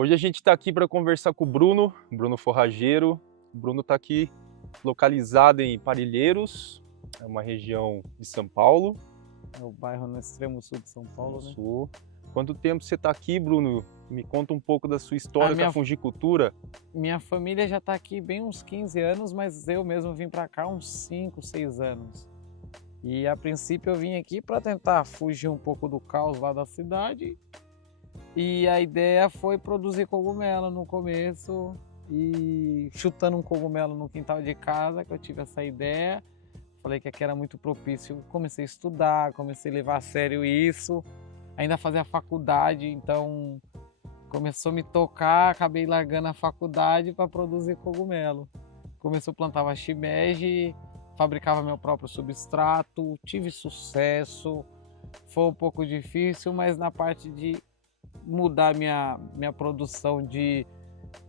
Hoje a gente está aqui para conversar com o Bruno Forrageiro. O Bruno está aqui localizado em Parelheiros, é uma região de São Paulo. É o bairro no extremo sul de São Paulo, né? Sul. Quanto tempo você está aqui, Bruno? Me conta um pouco da sua história com a fungicultura. Minha família já está aqui bem uns 15 anos, mas eu mesmo vim para cá uns 5, 6 anos. E a princípio eu vim aqui para tentar fugir um pouco do caos lá da cidade. E a ideia foi produzir cogumelo no começo, e chutando um cogumelo no quintal de casa que eu tive essa ideia. Falei que aqui era muito propício, comecei a estudar, comecei a levar a sério isso, ainda fazer a faculdade, então começou a me tocar, acabei largando a faculdade para produzir cogumelo. Começou a plantava shimeji, fabricava meu próprio substrato, tive sucesso, foi um pouco difícil, mas na parte de mudar minha produção de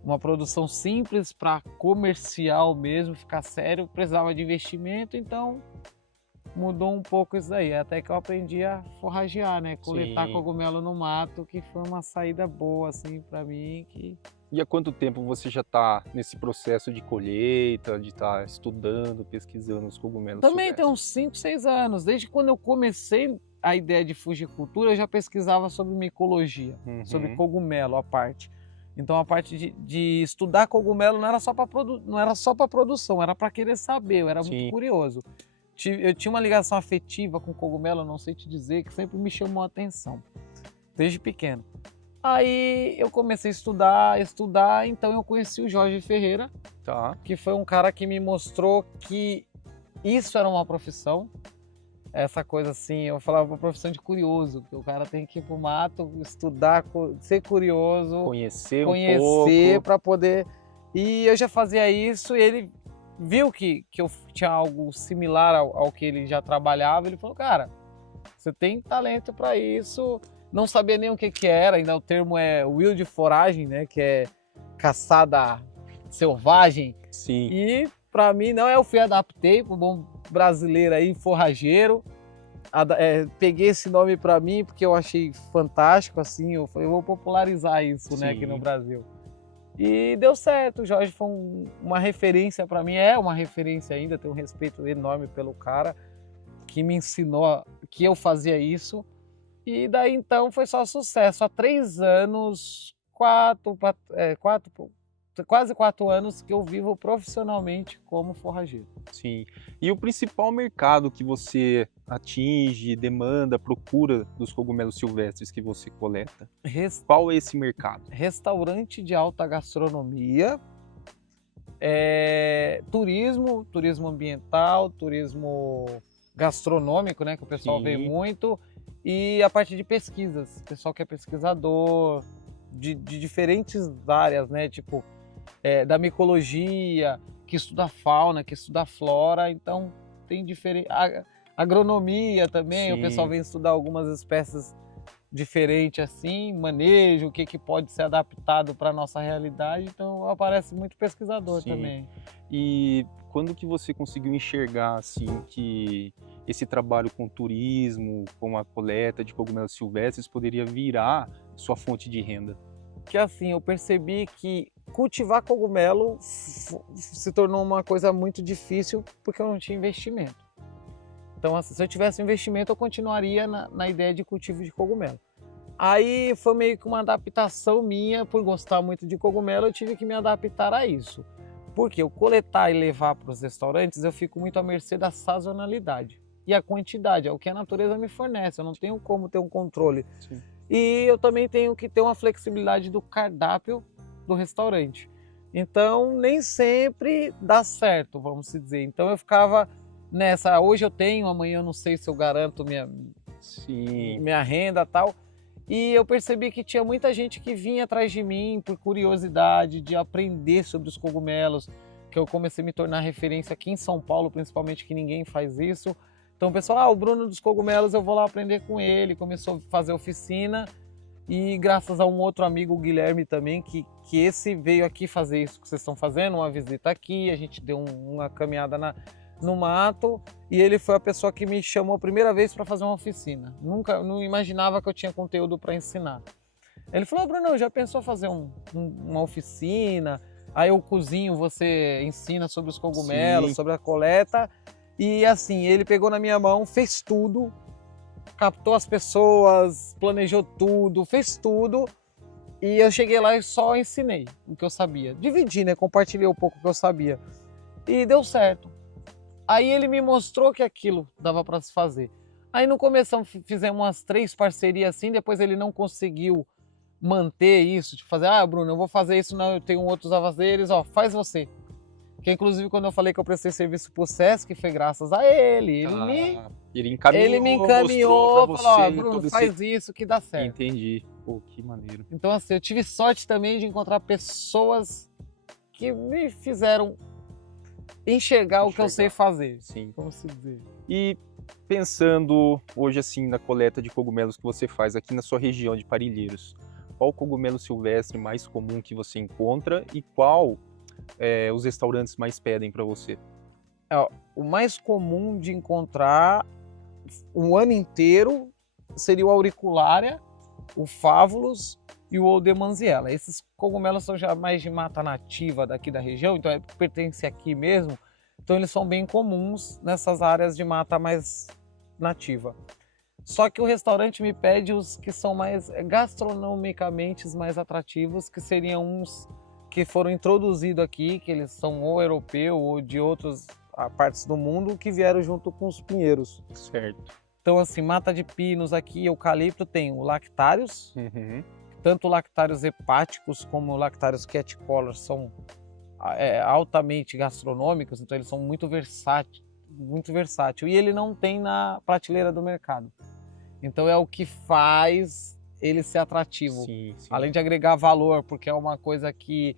uma produção simples para comercial mesmo, ficar sério, precisava de investimento, então mudou um pouco isso daí, até que eu aprendi a forragear, né? Coletar Sim. cogumelo no mato, que foi uma saída boa assim para mim. E há quanto tempo você já está nesse processo de colheita, de estar estudando, pesquisando os cogumelos Também tem silvestres? uns 5, 6 anos, desde quando eu comecei a ideia de fugicultura, eu já pesquisava sobre micologia, sobre cogumelo, a parte. Então a parte de estudar cogumelo não era só para produção, era para querer saber, eu era muito curioso. Eu tinha uma ligação afetiva com cogumelo, não sei te dizer, que sempre me chamou a atenção, desde pequeno. Aí eu comecei a estudar, então eu conheci o Jorge Ferreira, que foi um cara que me mostrou que isso era uma profissão. Essa coisa assim, eu falava uma profissão de curioso, que o cara tem que ir pro mato, estudar, ser curioso, conhecer um pouco para poder. E eu já fazia isso, e ele viu que eu tinha algo similar ao que ele já trabalhava. Ele falou: cara, você tem talento para isso. Não sabia nem o que era, ainda o termo é wild foragem, né, que é caçada selvagem. Sim. E para mim não, eu fui adaptei pro bom brasileiro aí, forrageiro. Peguei esse nome para mim porque eu achei fantástico, assim, eu falei, eu vou popularizar isso, né, aqui no Brasil. E deu certo, o Jorge foi uma referência para mim, é uma referência ainda, tenho um respeito enorme pelo cara que me ensinou que eu fazia isso. E daí então foi só sucesso. Há 3 anos, quase 4 anos que eu vivo profissionalmente como forrageiro. Sim. E o principal mercado que você atinge, demanda, procura dos cogumelos silvestres que você coleta? Qual é esse mercado? Restaurante de alta gastronomia, turismo ambiental, turismo gastronômico, né, que o pessoal vê muito, e a parte de pesquisas. O pessoal que é pesquisador de diferentes áreas, né, tipo da micologia, que estuda fauna, que estuda flora, então tem diferente. Agronomia também, o pessoal vem estudar algumas espécies diferentes assim, manejo, o que pode ser adaptado para a nossa realidade, então aparece muito pesquisador também. E quando que você conseguiu enxergar assim que esse trabalho com turismo, com a coleta de cogumelos silvestres poderia virar sua fonte de renda? Que assim, eu percebi que cultivar cogumelo se tornou uma coisa muito difícil porque eu não tinha investimento. Então, assim, se eu tivesse investimento, eu continuaria na ideia de cultivo de cogumelo. Aí foi meio que uma adaptação minha, por gostar muito de cogumelo, eu tive que me adaptar a isso. Porque eu coletar e levar para os restaurantes, eu fico muito à mercê da sazonalidade. E a quantidade, é o que a natureza me fornece, eu não tenho como ter um controle. E eu também tenho que ter uma flexibilidade do cardápio do restaurante. Então, nem sempre dá certo, vamos dizer. Então, eu ficava nessa, hoje eu tenho, amanhã eu não sei se eu garanto minha renda e tal. E eu percebi que tinha muita gente que vinha atrás de mim por curiosidade de aprender sobre os cogumelos, que eu comecei a me tornar referência aqui em São Paulo, principalmente, que ninguém faz isso. Então o pessoal, o Bruno dos cogumelos, eu vou lá aprender com ele, começou a fazer oficina. E graças a um outro amigo, o Guilherme também, que esse veio aqui fazer isso que vocês estão fazendo, uma visita aqui, a gente deu uma caminhada no mato, e ele foi a pessoa que me chamou a primeira vez para fazer uma oficina. Não imaginava que eu tinha conteúdo para ensinar. Ele falou, Bruno, já pensou fazer uma oficina? Aí eu cozinho, você ensina sobre os cogumelos, Sim. sobre a coleta. E assim, ele pegou na minha mão, fez tudo, captou as pessoas, planejou tudo, fez tudo. E eu cheguei lá e só ensinei o que eu sabia. Dividi, né? Compartilhei um pouco o que eu sabia. E deu certo. Aí ele me mostrou que aquilo dava para se fazer. Aí no começo fizemos umas 3 parcerias assim, depois ele não conseguiu manter isso, de fazer, Bruno, eu vou fazer isso, não, eu tenho outros avazeres, ó, faz você. Que inclusive quando eu falei que eu prestei serviço pro Sesc, foi graças a ele. Ele me encaminhou, mostrou pra falou, você Bruno, todo faz isso que dá certo. Entendi. Pô, que maneiro. Então assim, eu tive sorte também de encontrar pessoas que me fizeram enxergar o que eu sei fazer. Sim. Como se dizer. E pensando hoje assim na coleta de cogumelos que você faz aqui na sua região de Parelheiros, qual o cogumelo silvestre mais comum que você encontra e qual os restaurantes mais pedem para você? O mais comum de encontrar o ano inteiro seria o auricularia, o fávulus e o Odemansella. Esses cogumelos são já mais de mata nativa daqui da região, então pertence aqui mesmo. Então eles são bem comuns nessas áreas de mata mais nativa. Só que o restaurante me pede os que são mais gastronomicamente mais atrativos, que seriam uns que foram introduzidos aqui, que eles são ou europeu ou de outras partes do mundo, que vieram junto com os pinheiros. Certo. Então assim, mata de pinos aqui, eucalipto, tem o lactários, tanto lactários hepáticos como lactários caticolor são altamente gastronômicos, então eles são muito versátil. E ele não tem na prateleira do mercado. Então é o que faz ele ser atrativo. Sim, sim. Além de agregar valor, porque é uma coisa que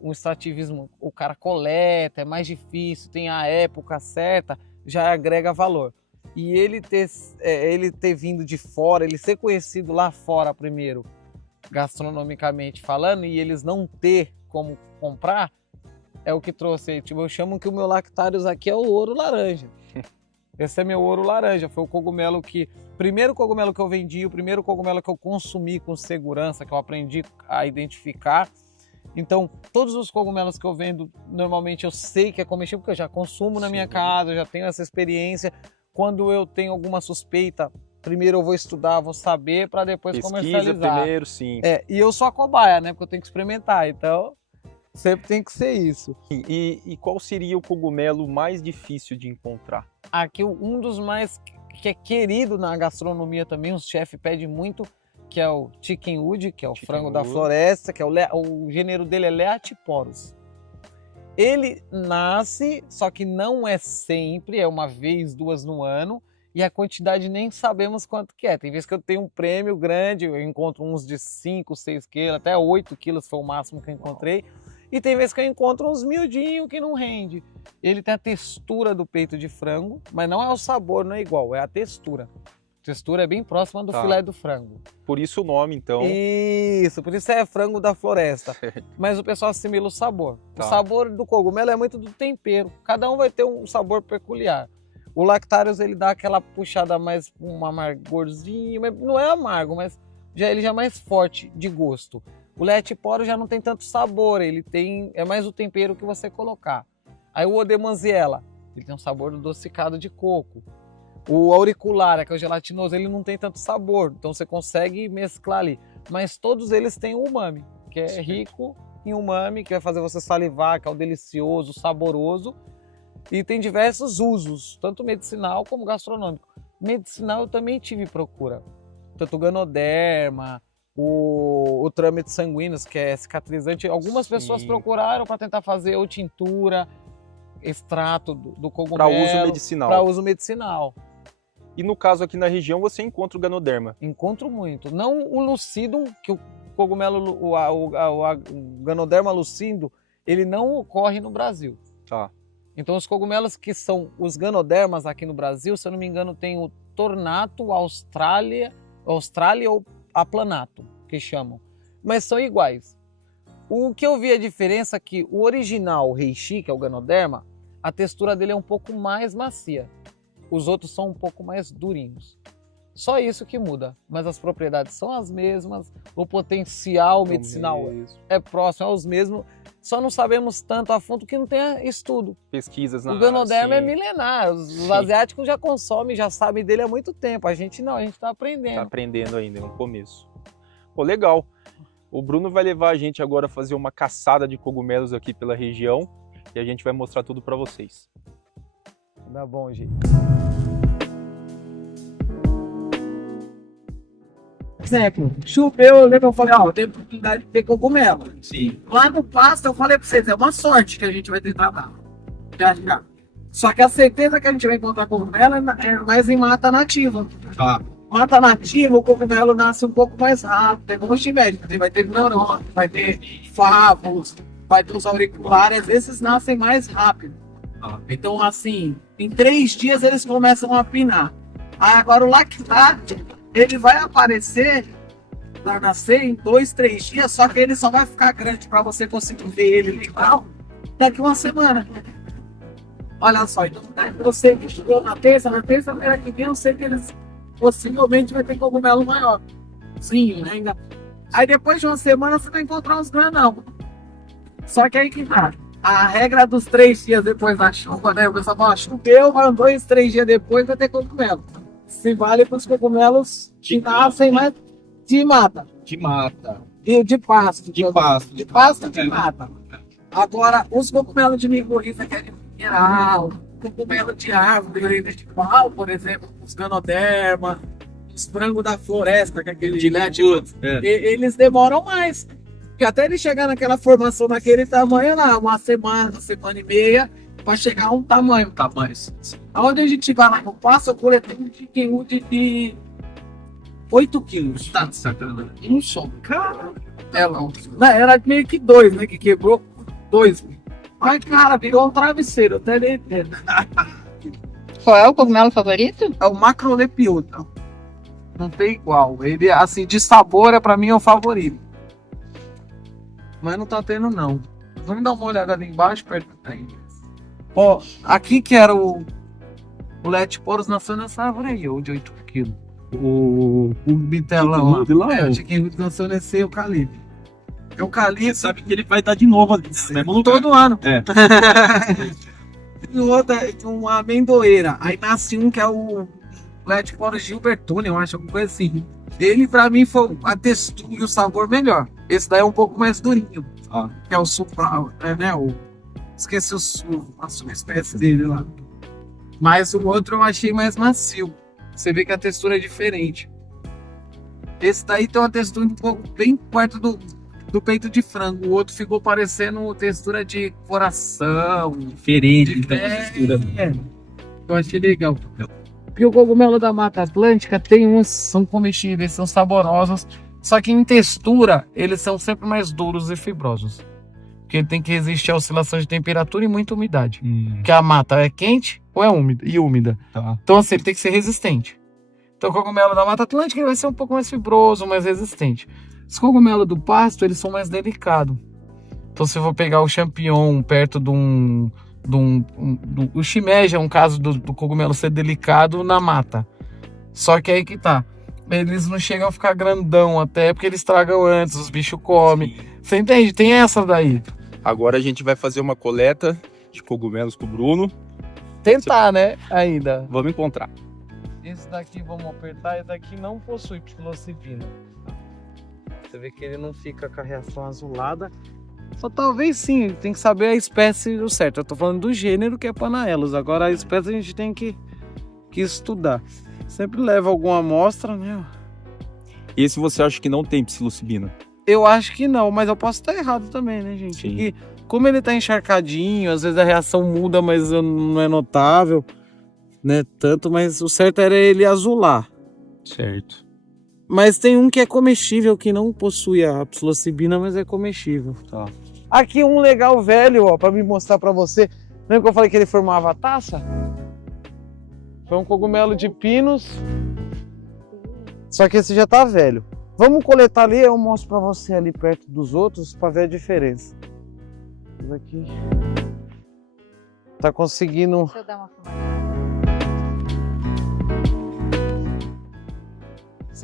um extrativismo o cara coleta, é mais difícil, tem a época certa, já agrega valor. E ele ter vindo de fora, ele ser conhecido lá fora primeiro, gastronomicamente falando, e eles não ter como comprar, é o que trouxe. Tipo, eu chamo que o meu lactários aqui é o ouro laranja. Esse é meu ouro laranja, foi o cogumelo primeiro cogumelo que eu vendi, o primeiro cogumelo que eu consumi com segurança, que eu aprendi a identificar. Então, todos os cogumelos que eu vendo, normalmente eu sei que é comestível, porque eu já consumo na minha casa, eu já tenho essa experiência. Quando eu tenho alguma suspeita, primeiro eu vou estudar, vou saber, para depois comercializar. Pesquisa primeiro, sim. E eu sou a cobaia, né? Porque eu tenho que experimentar, então sempre tem que ser isso. E qual seria o cogumelo mais difícil de encontrar? Aqui um dos mais que é querido na gastronomia também, os chefes pedem muito, que é o chickenwood, que é o frango da floresta, que é o gênero dele é Leatiporus. Ele nasce, só que não é sempre, é uma vez, 2 no ano, e a quantidade nem sabemos quanto que é. Tem vezes que eu tenho um prêmio grande, eu encontro uns de 5, 6 quilos, até 8 quilos foi o máximo que eu encontrei. E tem vezes que eu encontro uns miudinhos que não rende. Ele tem a textura do peito de frango, mas não é o sabor, não é igual, é a textura. A textura é bem próxima do filé do frango. Por isso o nome, então. Isso, por isso é frango da floresta. Certo. Mas o pessoal assimila o sabor. Tá. O sabor do cogumelo é muito do tempero. Cada um vai ter um sabor peculiar. O lactários, ele dá aquela puxada mais, um amargorzinho, não é amargo, mas ele já é mais forte de gosto. O Leatiporus já não tem tanto sabor, é mais o tempero que você colocar. Aí o Odemansella, ele tem um sabor adocicado de coco. O auricularia, que é o gelatinoso, ele não tem tanto sabor, então você consegue mesclar ali. Mas todos eles têm o umami, que é rico em umami, que vai fazer você salivar, que é o delicioso, saboroso. E tem diversos usos, tanto medicinal como gastronômico. Medicinal eu também tive procura, tanto o ganoderma, o trâmite sanguíneos, que é cicatrizante. Algumas pessoas procuraram para tentar fazer ou tintura, extrato do cogumelo. Para uso medicinal. Para uso medicinal. E no caso aqui na região você encontra o ganoderma? Encontro muito. Não o lucidum, que o cogumelo, o ganoderma lucidum, ele não ocorre no Brasil. Tá. Então os cogumelos que são os ganodermas aqui no Brasil, se eu não me engano, tem o tornato, Austrália ou aplanato, que chamam. Mas são iguais. O que eu vi a diferença é que o original, o reishi, que é o ganoderma, a textura dele é um pouco mais macia. Os outros são um pouco mais durinhos. Só isso que muda, mas as propriedades são as mesmas, o potencial medicinal é próximo aos mesmos, só não sabemos tanto a fundo que não tem estudo. Pesquisas na O Ganoderma é sim. milenar, os asiáticos já consomem, já sabem dele há muito tempo, a gente não, a gente está aprendendo. Tá aprendendo ainda, é um começo. Pô, legal. O Bruno vai levar a gente agora a fazer uma caçada de cogumelos aqui pela região e a gente vai mostrar tudo para vocês. Tá bom, gente. Exemplo, choveu, eu lembro, eu falei, ó, tem oportunidade de ter cogumelo. Sim. Lá no pasto, eu falei pra vocês, é uma sorte que a gente vai tentar dar. Já. Só que a certeza que a gente vai encontrar cogumelo é mais em mata nativa. Tá. Mata nativa, o cogumelo nasce um pouco mais rápido, tem como tiver, vai ter neurônio, vai ter favos, vai ter os auriculares, esses nascem mais rápido. Então, assim, em 3 dias eles começam a pinar. Agora o lactate, ele vai aparecer, vai nascer em 2, 3 dias, só que ele só vai ficar grande para você conseguir ver ele legal daqui uma semana. Olha só, então você que estudou na terça-feira que vem, eu sei que eles possivelmente vai ter cogumelo maior. Sim, ainda. Aí depois de uma semana você vai encontrar uns granão. Só que aí que tá. A regra dos 3 dias depois da chuva, né? O pessoal fala, choveu, mas 2, 3 dias depois vai ter cogumelo. Se vale para os cogumelos que nascem mais de mata. De mata. E de pasto. De pasto. De pasto de mata. Agora, os cogumelos de micorriza, que é de mineral, cogumelo de árvore, orelha de pau, por exemplo, os Ganoderma, os frangos da floresta, que é aquele De Letwood. eles demoram mais. Porque até ele chegar naquela formação naquele tamanho lá, uma semana e meia, para chegar a um tamanho. Aonde a gente vai lá no passo, eu coletei um de 8 quilos. Tá sacando. Um só. Cara, era meio que 2, né? Que quebrou 2. Mas, cara, virou um travesseiro, até nem entendo. Qual é o cogumelo favorito? É o Macrolepiota. Não tem igual. Ele, assim, de sabor, pra mim é o favorito. Mas não tá tendo, não. Vamos dar uma olhada ali embaixo, perto do tanque. Ó, aqui que era o Letporos nasceu nessa árvore aí, o de 8 quilos. O bitelão lá. O Chiquinho nasceu nesse eucalipto. Eucalipto. Sabe que ele vai estar de novo ali. Mesmo lugar. Todo ano. É. E outra, uma amendoeira. Aí nasce um que é o Letporos Gilbertone, eu acho, alguma coisa assim. Ele, pra mim, foi a textura e o sabor melhor. Esse daí é um pouco mais durinho. Que é o supra, né? Esqueci a subespécie dele lá. Mas o outro eu achei mais macio. Você vê que a textura é diferente. Esse daí tem uma textura um pouco bem perto do peito de frango. O outro ficou parecendo textura de coração. Diferente. De textura. Eu achei legal. Porque o cogumelo da Mata Atlântica tem uns, são comestíveis, são saborosos. Só que em textura, eles são sempre mais duros e fibrosos. Porque tem que resistir à oscilação de temperatura e muita umidade. Porque a mata é quente ou é úmida. Tá. Então assim, ele tem que ser resistente. Então o cogumelo da Mata Atlântica ele vai ser um pouco mais fibroso, mais resistente. Os cogumelos do pasto, eles são mais delicados. Então se eu vou pegar o champignon perto o shimeji é um caso do cogumelo ser delicado na mata. Só que aí que tá. Eles não chegam a ficar grandão até porque eles estragam antes, os bichos comem. Você entende? Tem essa daí. Agora a gente vai fazer uma coleta de cogumelos com o Bruno. Tentar, né? Ainda. Vamos encontrar. Esse daqui, vamos apertar, esse daqui não possui psilocibina. Você vê que ele não fica com a reação azulada. Só talvez sim, tem que saber a espécie do certo. Eu tô falando do gênero que é Panaelos. Agora a espécie a gente tem que estudar. Sempre leva alguma amostra, né? Esse você acha que não tem psilocibina? Eu acho que não, mas eu posso estar errado também, né, gente? Sim. E como ele tá encharcadinho, às vezes a reação muda, mas não é notável, né? Tanto, mas o certo era ele azular. Certo. Mas tem um que é comestível, que não possui a psilocibina, mas é comestível. Tá. Aqui um legal velho, ó, pra me mostrar pra você. Lembra que eu falei que ele formava a taça? Foi um cogumelo de pinos. Só que esse já tá velho. Vamos coletar ali, eu mostro pra você ali perto dos outros pra ver a diferença. Esse aqui tá conseguindo. Deixa eu dar uma fumada.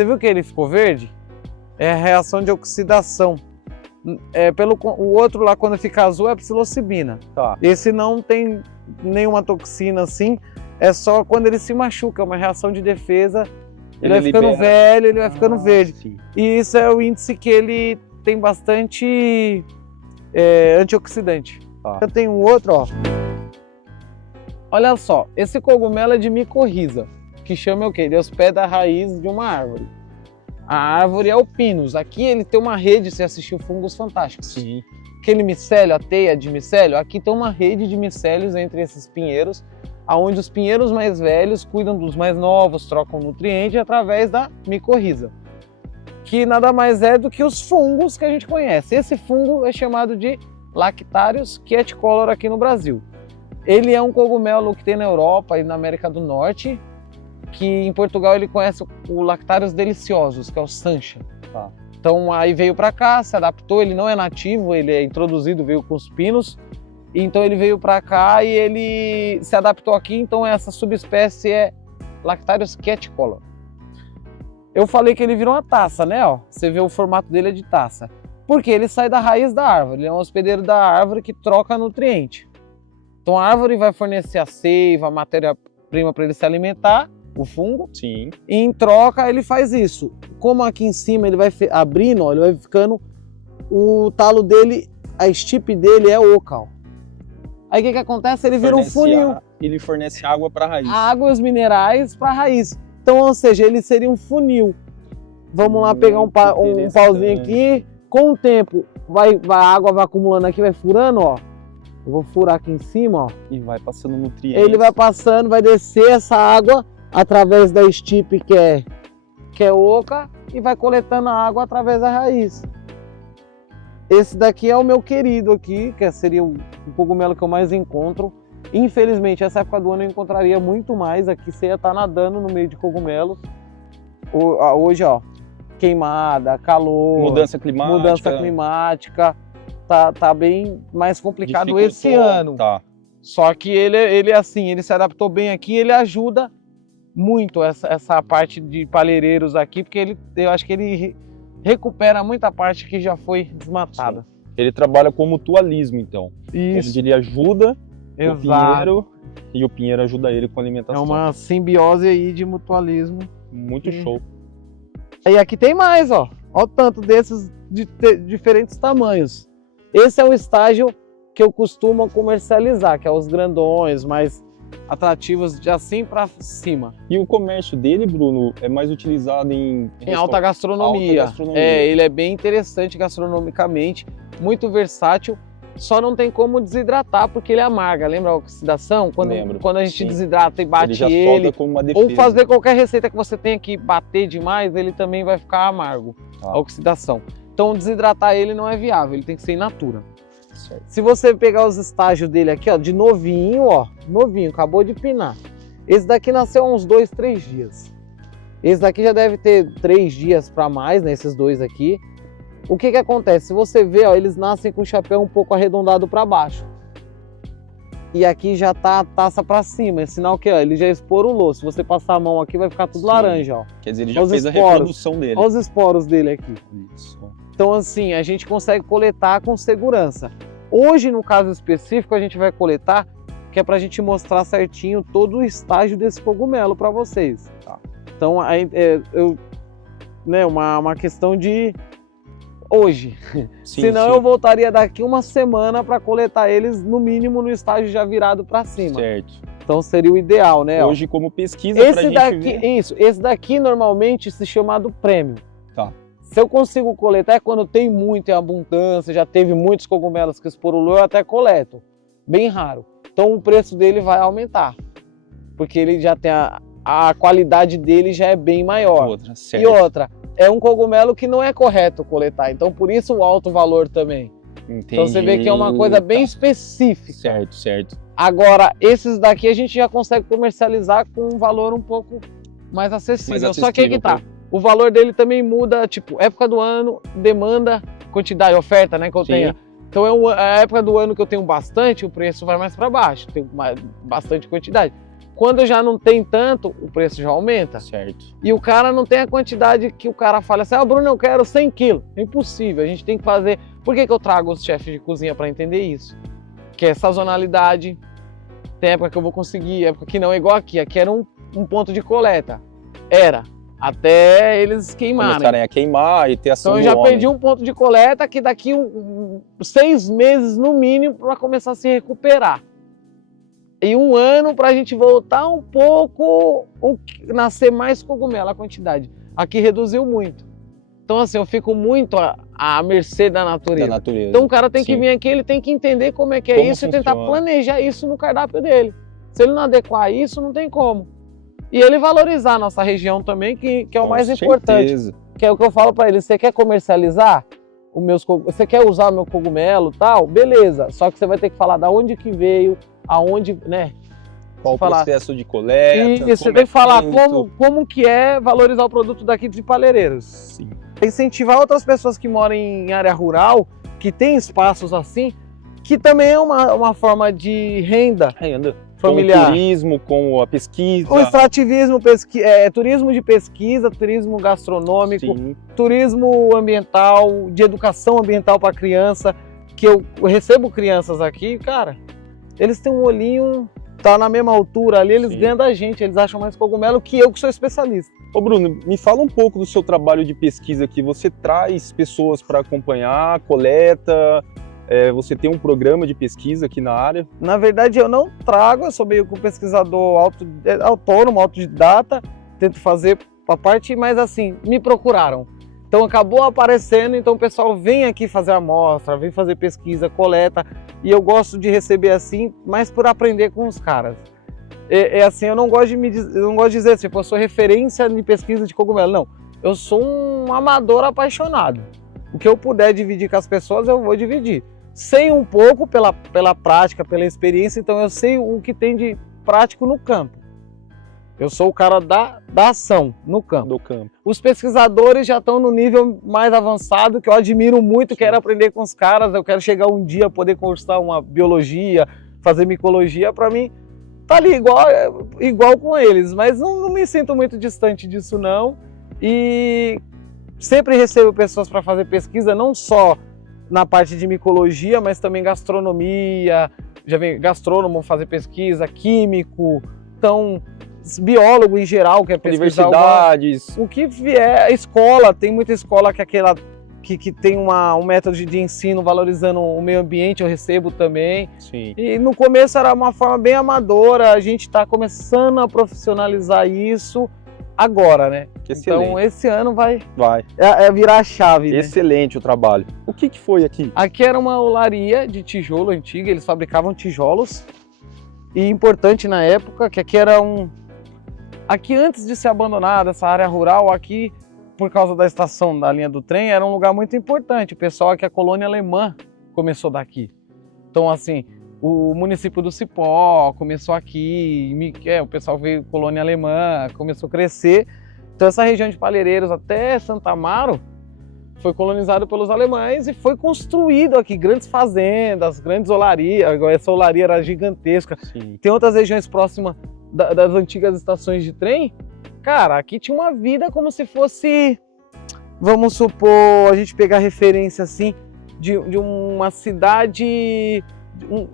Você viu que ele ficou verde? É a reação de oxidação. O outro lá, quando fica azul, é a psilocibina. Tá. Esse não tem nenhuma toxina assim, é só quando ele se machuca, é uma reação de defesa. Ele vai ficando libera. velho, ele vai ficando verde. Sim. E isso é o índice que ele tem bastante antioxidante. Tá. Eu tenho outro, ó. Olha só, esse cogumelo é de micorriza, que chama o quê? Ele hospeda a raiz de uma árvore. A árvore é o pinus. Aqui ele tem uma rede, você assistiu Fungos Fantásticos. Sim. Aquele micélio, a teia de micélio, aqui tem uma rede de micélios entre esses pinheiros, onde os pinheiros mais velhos cuidam dos mais novos, trocam nutriente através da micorriza, que nada mais é do que os fungos que a gente conhece. Esse fungo é chamado de Lactarius quieticolor aqui no Brasil. Ele é um cogumelo que tem na Europa e na América do Norte, que em Portugal ele conhece o Lactarius deliciosus, que é o Sancha. Tá. Então aí veio para cá, se adaptou, ele não é nativo, ele é introduzido, veio com os pinos. Então ele veio para cá e ele se adaptou aqui, então essa subespécie é Lactarius quieticolor. Eu falei que ele virou uma taça, né? Ó, você vê o formato dele é de taça. Porque ele sai da raiz da árvore, ele é um hospedeiro da árvore que troca nutriente. Então a árvore vai fornecer a seiva, a matéria-prima para ele se alimentar, o fungo. Sim. E em troca ele faz isso. Como aqui em cima ele vai abrindo, ó, ele vai ficando, o talo dele, a estipe dele é oca, ó. Aí o que acontece? Ele vira um funil. Ele fornece água para a raiz. A água e os minerais para a raiz. Então, ou seja, ele seria um funil. Vamos lá pegar um pauzinho aqui. Com o tempo, a água vai acumulando aqui, vai furando, ó. Eu vou furar aqui em cima, ó. E vai passando nutrientes. Ele vai passando, vai descer essa água através da estipe que é oca e vai coletando a água através da raiz. Esse daqui é o meu querido aqui, que seria o cogumelo que eu mais encontro. Infelizmente, essa época do ano eu encontraria muito mais. Aqui você ia estar nadando no meio de cogumelos. Hoje, ó, queimada, calor, mudança climática. Tá bem mais complicado Dificultou. esse ano. Tá. Só que ele assim, ele se adaptou bem aqui, ele ajuda muito essa parte de palheireiros aqui, porque eu acho que ele recupera muita parte que já foi desmatada. Sim. Ele trabalha como mutualismo, então. Isso. Ele ajuda o Exato. pinheiro e o pinheiro ajuda ele com a É alimentação. uma simbiose aí de mutualismo. Muito show. E aqui tem mais, ó. Olha o tanto desses de diferentes tamanhos. Esse é o estágio que eu costumo comercializar, que é os grandões, mais atrativos de assim para cima. E o comércio dele, Bruno, é mais utilizado em Alta gastronomia. Alta gastronomia. Ele é bem interessante gastronomicamente, muito versátil. Só não tem como desidratar porque ele amarga. Lembra a oxidação? Lembro, Quando a gente sim. desidrata e bate Ele já ele, solta como uma defesa. ou fazer qualquer receita que você tenha que bater demais, ele também vai ficar amargo, Tá. a oxidação. Então desidratar ele não é viável, ele tem que ser in natura. Certo. Se você pegar os estágios dele aqui, ó, de novinho, ó, novinho, acabou de pinar. Esse daqui nasceu há uns 2, 3 dias. Esse daqui já deve ter 3 dias para mais, né, esses dois aqui. O que acontece? Se você vê, ó, eles nascem com o chapéu um pouco arredondado para baixo. E aqui já tá a taça para cima, é sinal que ó, ele já esporulou. Se você passar a mão aqui, vai ficar tudo Sim. laranja, ó. Quer dizer, ele já Os fez a esporos. reprodução dele. Olha os esporos dele aqui. Isso. Então, assim, a gente consegue coletar com segurança. Hoje, no caso específico, a gente vai coletar, que é para a gente mostrar certinho todo o estágio desse cogumelo para vocês. Tá. Então, uma questão de hoje. Sim, Senão sim. eu voltaria daqui uma semana para coletar eles, no mínimo, no estágio já virado para cima. Certo. Então, seria o ideal, né? Hoje, como pesquisa, pra Esse gente daqui, ver... esse daqui normalmente se chama do prêmio. Tá. Se eu consigo coletar, é quando tem muito em abundância, já teve muitos cogumelos que esporulou, eu até coleto. Bem raro. Então o preço dele vai aumentar. Porque ele já tem a qualidade dele já é bem maior. Outra, certo. E outra, é um cogumelo que não é correto coletar. Então por isso o alto valor também. Entendi. Então você vê que é uma coisa bem específica. Certo, certo. Agora, esses daqui a gente já consegue comercializar com um valor um pouco mais acessível. Só que aí que tá. O valor dele também muda, tipo, época do ano, demanda, quantidade, oferta, né, que eu Sim. tenha. Então é a época do ano que eu tenho bastante, o preço vai mais para baixo, tenho bastante quantidade. Quando já não tem tanto, o preço já aumenta. Certo. E o cara não tem a quantidade que o cara fala assim, Bruno, eu quero 100 quilos. É impossível, a gente tem que fazer... Por que eu trago os chefes de cozinha para entender isso? Que é sazonalidade, tem época que eu vou conseguir, época que não, é igual aqui. Aqui era um ponto de coleta. Era. Até eles queimarem. Começarem a queimar e ter ação Então eu já perdi um ponto de coleta que daqui 6 meses no mínimo para começar a se recuperar. E 1 ano para a gente voltar um pouco, nascer mais cogumelo, a quantidade. Aqui reduziu muito. Então assim, eu fico muito à mercê da natureza. Então o cara tem que vir aqui, ele tem que entender como é que é Como isso e tentar funciona. planejar isso no cardápio dele. Se ele não adequar isso, não tem como. E ele valorizar a nossa região também, que é o mais importante. Certeza. Que é o que eu falo para ele, você quer comercializar você quer usar o meu cogumelo e tal? Beleza, só que você vai ter que falar da onde que veio, aonde, né? Qual o falar. processo de coleta. E você tem que falar como que é valorizar o produto daqui de Palheireiros. Sim. Incentivar outras pessoas que moram em área rural, que tem espaços assim, que também é uma forma de renda familiar. Com o turismo, com a pesquisa. O extrativismo, turismo de pesquisa, turismo gastronômico, Sim. turismo ambiental, de educação ambiental para criança, que eu recebo crianças aqui, cara, eles têm um olhinho, tá na mesma altura ali, eles ganham da gente, eles acham mais cogumelo que eu que sou especialista. Ô Bruno, me fala um pouco do seu trabalho de pesquisa aqui. Você traz pessoas para acompanhar, coleta, você tem um programa de pesquisa aqui na área? Na verdade eu não trago, eu sou meio que um pesquisador autônomo, autodidata, tento fazer a parte, mas assim, me procuraram. Então acabou aparecendo, então o pessoal vem aqui fazer amostra, vem fazer pesquisa, coleta, e eu gosto de receber assim, mas por aprender com os caras. É assim, eu não gosto de dizer assim, eu sou referência de pesquisa de cogumelo, não. Eu sou um amador apaixonado. O que eu puder dividir com as pessoas, eu vou dividir. Sei um pouco pela prática, pela experiência, então eu sei o que tem de prático no campo. Eu sou o cara da ação no campo. Do campo. Os pesquisadores já estão no nível mais avançado, que eu admiro muito, quero aprender com os caras, eu quero chegar um dia a poder cursar uma biologia, fazer micologia, para mim tá ali igual com eles, mas não me sinto muito distante disso não. E sempre recebo pessoas para fazer pesquisa, não só na parte de micologia, mas também gastronomia, já vem gastrônomo fazer pesquisa, químico, então biólogo em geral, que é pesquisar universidades. O que vier, escola, tem muita escola que é aquela que tem um método de ensino valorizando o meio ambiente, eu recebo também. Sim. E no começo era uma forma bem amadora, a gente está começando a profissionalizar isso agora, né? Excelente. Então esse ano vai Vai. virar a chave, né? Excelente o trabalho. O que foi aqui? Aqui era uma olaria de tijolo antiga, eles fabricavam tijolos. E importante na época, que aqui era Aqui antes de ser abandonada essa área rural, aqui, por causa da estação da linha do trem, era um lugar muito importante. O pessoal aqui, a colônia alemã começou daqui. Então assim, o município do Cipó começou aqui, o pessoal veio colônia alemã, começou a crescer. Então essa região de Palheireiros até Santa Amaro foi colonizado pelos alemães e foi construído aqui grandes fazendas, grandes olarias. Essa olaria era gigantesca. Sim. Tem outras regiões próximas das antigas estações de trem. Cara, aqui tinha uma vida como se fosse, vamos supor, a gente pegar referência assim, de uma cidade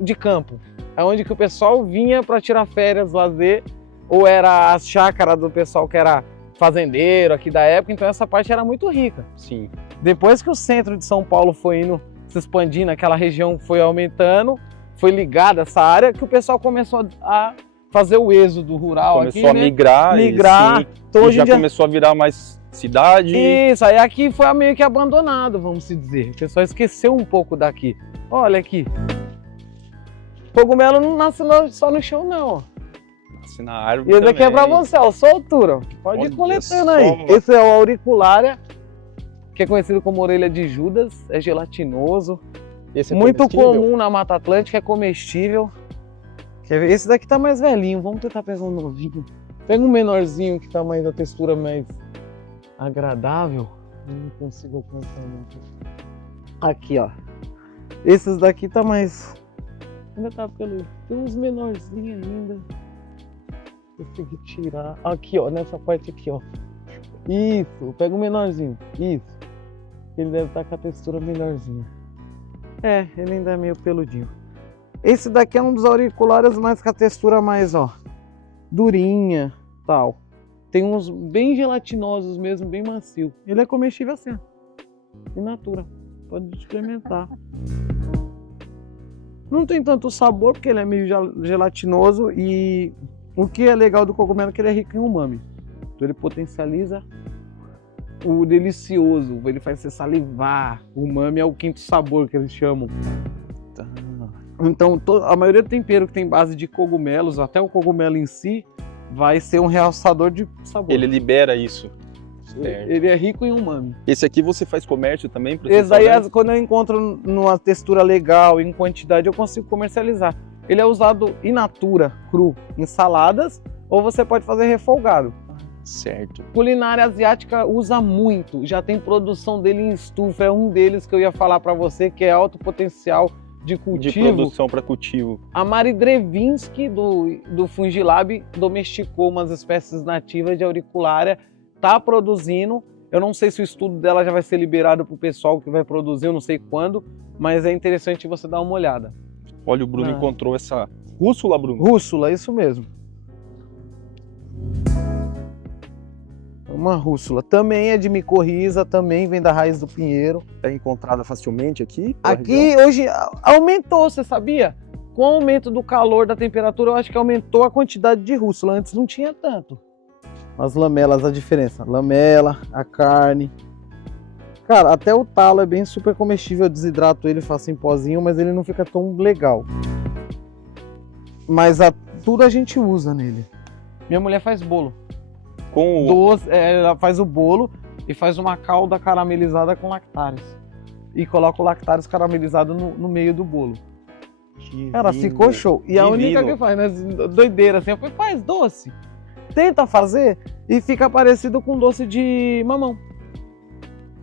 de campo, onde que o pessoal vinha para tirar férias, lazer, ou era a chácara do pessoal que era fazendeiro aqui da época, então essa parte era muito rica. Sim. Depois que o centro de São Paulo foi indo se expandindo, aquela região foi aumentando, foi ligada essa área, que o pessoal começou a fazer o êxodo rural. Começou aqui, a migrar. Migrar. Sim, Então, e hoje já em dia... começou a virar mais cidade. Isso, aí aqui foi meio que abandonado, vamos se dizer. O pessoal esqueceu um pouco daqui. Olha aqui. Cogumelo não nasce só no chão, não. Nasce na árvore. E esse aqui é pra também. você, ó, sua altura. Pode ir Olha coletando só, aí. mano. Esse é o auricularia, que é conhecido como orelha de Judas, é gelatinoso. Esse é Muito comestível? comum na Mata Atlântica, é comestível. Quer ver? Esse daqui tá mais velhinho, vamos tentar pegar um novinho. Pega um menorzinho que tá mais a textura mais agradável. Eu não consigo alcançar muito. Aqui, ó. Esses daqui tá mais... Ainda tá pelo... Tem uns menorzinhos ainda. Consegui tirar. Aqui, ó, nessa parte aqui, ó. Isso, pega o menorzinho. Isso. Ele deve estar com a textura melhorzinha. É, ele ainda é meio peludinho. Esse daqui é um dos auriculares mais com a textura mais, ó, durinha, tal. Tem uns bem gelatinosos mesmo, bem macio. Ele é comestível assim, ó. In natura. Pode experimentar. Não tem tanto sabor, porque ele é meio gelatinoso. E o que é legal do cogumelo é que ele é rico em umami. Então ele potencializa o delicioso. Ele faz você salivar. O umami é o quinto sabor que eles chamam. Então a maioria do tempero que tem base de cogumelos, até o cogumelo em si, vai ser um realçador de sabor. Ele libera isso. Certo. Ele é rico em umami. Esse aqui você faz comércio também? Esse daí, quando eu encontro numa textura legal, em quantidade, eu consigo comercializar. Ele é usado in natura, cru, em saladas, ou você pode fazer refogado. Certo. Culinária asiática usa muito, já tem produção dele em estufa, é um deles que eu ia falar para você, que é alto potencial de cultivo. De produção para cultivo. A Mari Drevinsky, do Fungilab, domesticou umas espécies nativas de auricularia, está produzindo. Eu não sei se o estudo dela já vai ser liberado para o pessoal que vai produzir, eu não sei quando, mas é interessante você dar uma olhada. Olha, o Bruno encontrou essa rússula, Bruno. Rússula, isso mesmo. Uma rússula. Também é de micorriza, também vem da raiz do pinheiro. É encontrada facilmente aqui? Aqui hoje aumentou, você sabia? Com o aumento do calor, da temperatura, eu acho que aumentou a quantidade de rússula. Antes não tinha tanto. As lamelas, a diferença. Lamela, a carne. Cara, até o talo é bem super comestível. Eu desidrato ele, faço em pozinho, mas ele não fica tão legal. Mas tudo a gente usa nele. Minha mulher faz bolo. Com o... ela faz o bolo e faz uma calda caramelizada com lactários. E coloca o lactários caramelizado no meio do bolo. Cara, ficou show. E a única que faz, né? Doideira assim, eu falei, faz doce. Tenta fazer e fica parecido com doce de mamão.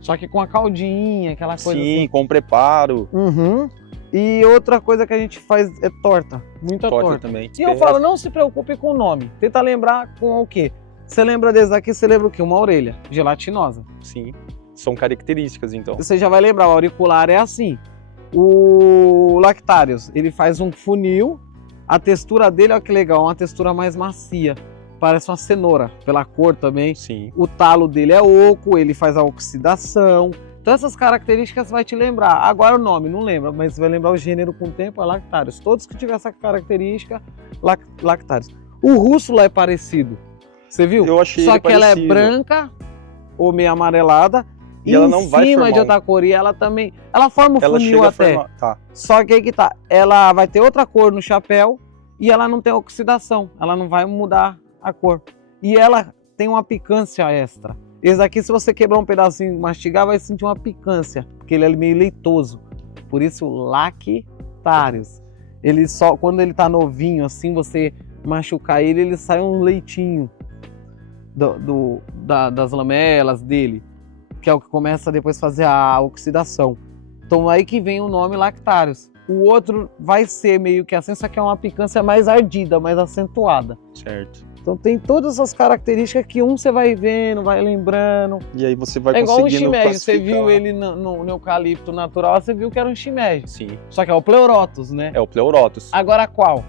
Só que com a caldinha, aquela coisa assim. com preparo. Uhum. E outra coisa que a gente faz é torta. Muita torta também. E eu falo, não se preocupe com o nome. Tenta lembrar com o quê? Você lembra desse aqui, você lembra o quê? Uma orelha gelatinosa. Sim, são características então. Você já vai lembrar, o auricular é assim. O Lactarius, ele faz um funil, a textura dele, olha que legal, uma textura mais macia. Parece uma cenoura, pela cor também. Sim. O talo dele é oco, ele faz a oxidação. Então essas características vai te lembrar. Agora o nome, não lembra, mas você vai lembrar o gênero com o tempo, é Lactarius. Todos que tiver essa característica, Lactarius. O rússula é parecido. Você viu? Eu achei Só que ela é parecido. branca ou meio amarelada. E ela não vai cima formar de outra cor. E ela também... Ela forma o funil até. Tá. Só que aí que tá. Ela vai ter outra cor no chapéu e ela não tem oxidação. Ela não vai mudar a cor. E ela tem uma picância extra. Esse aqui, se você quebrar um pedacinho e mastigar, vai sentir uma picância. Porque ele é meio leitoso. Por isso, Lactarius. Ele só... Quando ele tá novinho, assim, você machucar ele sai um leitinho. Das lamelas dele, que é o que começa a depois fazer a oxidação. Então aí que vem o nome Lactarius. O outro vai ser meio que assim, só que é uma picância mais ardida, mais acentuada. Certo. Então tem todas essas características que você vai vendo, vai lembrando. E aí você vai conseguindo. É igual um shimeji, você classificar. viu ele no eucalipto natural, você viu que era um shimeji. Sim. Só que é o pleurotus, né? É o pleurotus. Agora qual?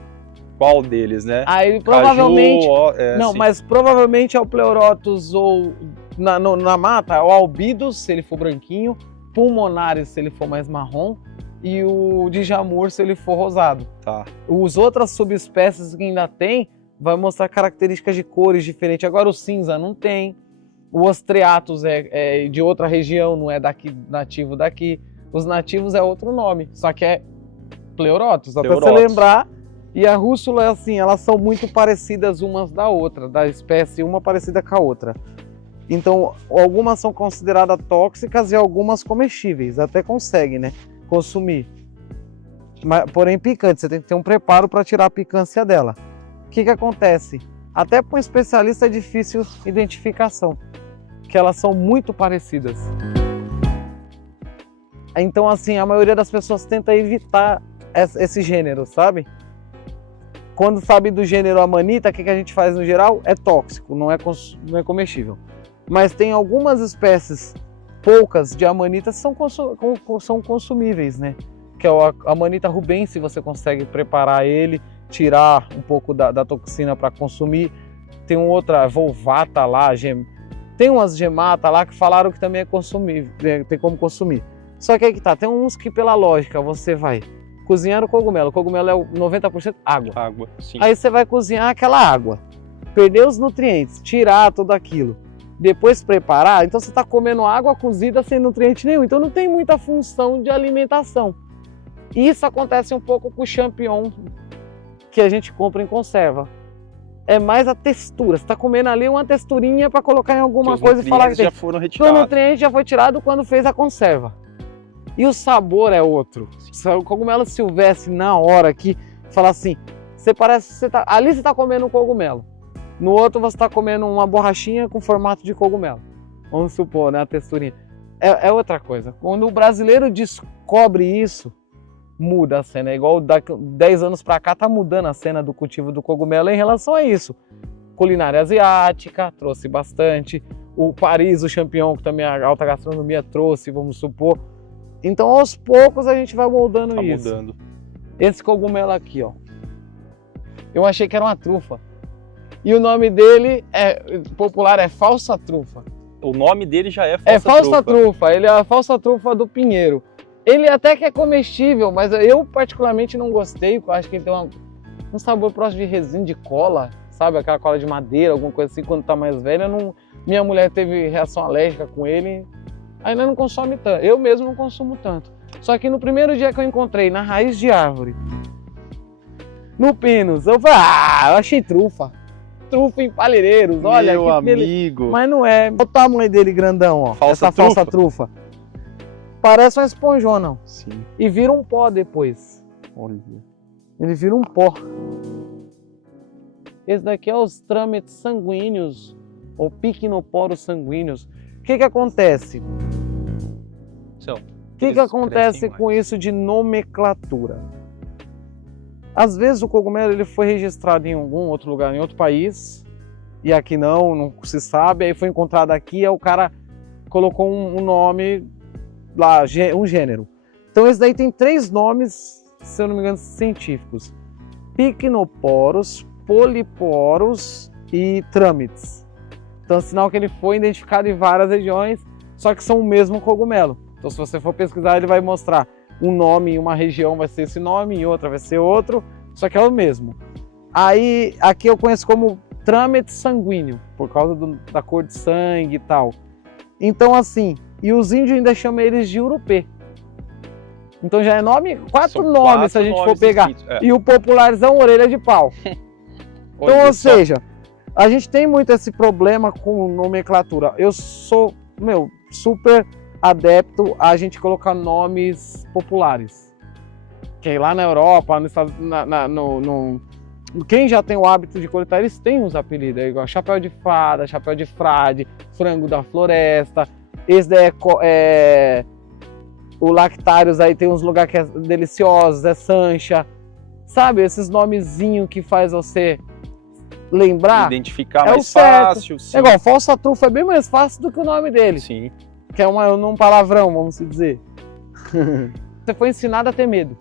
Qual deles, né? Aí provavelmente... Caju, não, sim. mas provavelmente é o pleurotus ou na mata, o albidus, se ele for branquinho, pulmonaris, se ele for mais marrom, e o djamur, se ele for rosado. Tá. Os outras subespécies que ainda tem, vai mostrar características de cores diferentes. Agora o cinza não tem, o ostreatus é de outra região, não é daqui, nativo daqui. Os nativos é outro nome, só que é pleurotus, até você lembrar. E a rússula é assim, elas são muito parecidas umas da outra, da espécie uma parecida com a outra. Então, algumas são consideradas tóxicas e algumas comestíveis, até conseguem, né, consumir. Mas, porém, picante, você tem que ter um preparo para tirar a picância dela. O que acontece? Até para um especialista é difícil identificação, que elas são muito parecidas. Então, assim, a maioria das pessoas tenta evitar esse gênero, sabe? quando sabe do gênero Amanita, o que a gente faz no geral? É tóxico, não é comestível. Mas tem algumas espécies, poucas, de Amanita que são consumíveis, né? Que é o Amanita rubense, você consegue preparar ele, tirar um pouco da toxina para consumir. Tem outra volvata lá, tem umas gemata lá que falaram que também é consumível, tem como consumir. Só que aí que tá, tem uns que pela lógica você vai cozinhar o cogumelo é 90% água. Água, sim. Aí você vai cozinhar aquela água, perder os nutrientes, tirar tudo aquilo, depois preparar, então você está comendo água cozida sem nutriente nenhum, então não tem muita função de alimentação. Isso acontece um pouco com o champignon que a gente compra em conserva. É mais a textura, você está comendo ali uma texturinha para colocar em alguma coisa e falar que tem. Já foram retirados. O nutriente já foi tirado quando fez a conserva. E o sabor é outro. O cogumelo silvestre, na hora aqui, fala assim, ali você está comendo um cogumelo. No outro você está comendo uma borrachinha com formato de cogumelo. Vamos supor, né, a texturinha. É outra coisa. Quando o brasileiro descobre isso, muda a cena. É igual 10 anos para cá tá mudando a cena do cultivo do cogumelo em relação a isso. Culinária asiática trouxe bastante. O Paris, o champignon, que também a alta gastronomia trouxe, vamos supor. Então, aos poucos, a gente vai moldando isso. Tá mudando. Esse cogumelo aqui, ó. Eu achei que era uma trufa. E o nome dele popular é falsa trufa. O nome dele já é falsa trufa. É falsa trufa. Ele é a falsa trufa do pinheiro. Ele até que é comestível, mas eu particularmente não gostei. Eu acho que ele tem um sabor próximo de resina de cola, sabe? Aquela cola de madeira, alguma coisa assim, quando tá mais velha. Minha mulher teve reação alérgica com ele. Ainda não consome tanto, eu mesmo não consumo tanto. Só que no primeiro dia que eu encontrei na raiz de árvore, no Pinos, eu falei, eu achei trufa. Trufa em Palheireiros, olha meu que amigo. Mas não é. Olha o tamanho dele grandão, ó. Falsa essa falsa trufa. Parece uma esponjona, ó. Sim. E vira um pó depois. Olha. Ele vira um pó. Esse daqui é os trâmites sanguíneos, ou piquinoporos sanguíneos. O que acontece? O que acontece com isso de nomenclatura? Às vezes o cogumelo ele foi registrado em algum outro lugar, em outro país, e aqui não se sabe, aí foi encontrado aqui, aí o cara colocou um nome lá, um gênero. Então esse daí tem 3 nomes, se eu não me engano, científicos: Pycnoporus, Polyporus e Trâmites. Então é sinal que ele foi identificado em várias regiões, só que são o mesmo cogumelo. Então se você for pesquisar, ele vai mostrar um nome em uma região vai ser esse nome, em outra vai ser outro, só que é o mesmo. Aí aqui eu conheço como trâmite sanguíneo, por causa da cor de sangue e tal. Então assim, e os índios ainda chamam eles de urupê. Então já é nome, 4 nomes se a gente for pegar. E o popularzão, orelha de pau. Então, ou seja, a gente tem muito esse problema com nomenclatura. Eu sou, super adepto a gente colocar nomes populares. Que lá na Europa, quem já tem o hábito de coletar, eles têm uns apelidos. É igual chapéu de fada, chapéu de frade, frango da floresta. Esse daí o Lactários, aí tem uns lugares que é deliciosos, é Sancha. Sabe, esses nomezinhos que faz você lembrar. Identificar é mais fácil. Sim. É igual, falsa trufa é bem mais fácil do que o nome dele. Sim. Que é um palavrão, vamos dizer. Você foi ensinado a ter medo.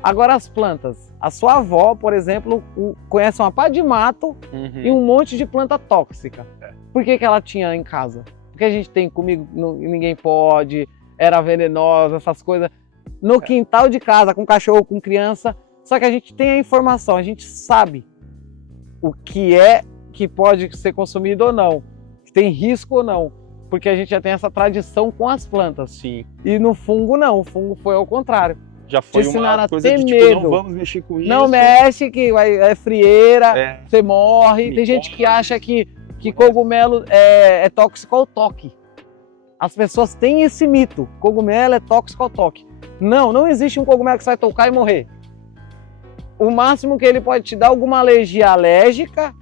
Agora as plantas. A sua avó, por exemplo, conhece uma pá de mato e um monte de planta tóxica. Por que ela tinha em casa? Porque a gente tem comigo, ninguém pode, era venenosa, essas coisas. No quintal de casa, com cachorro, com criança. Só que a gente tem a informação, a gente sabe o que é que pode ser consumido ou não, que tem risco ou não, porque a gente já tem essa tradição com as plantas. Sim. E no fungo não, o fungo foi ao contrário. Já foi uma coisa de tipo, não vamos mexer com isso. Não mexe, que é frieira, você morre. Tem gente que acha que cogumelo é tóxico ao toque. As pessoas têm esse mito, cogumelo é tóxico ao toque. Não existe um cogumelo que você vai tocar e morrer. O máximo que ele pode te dar alguma alergia alérgica,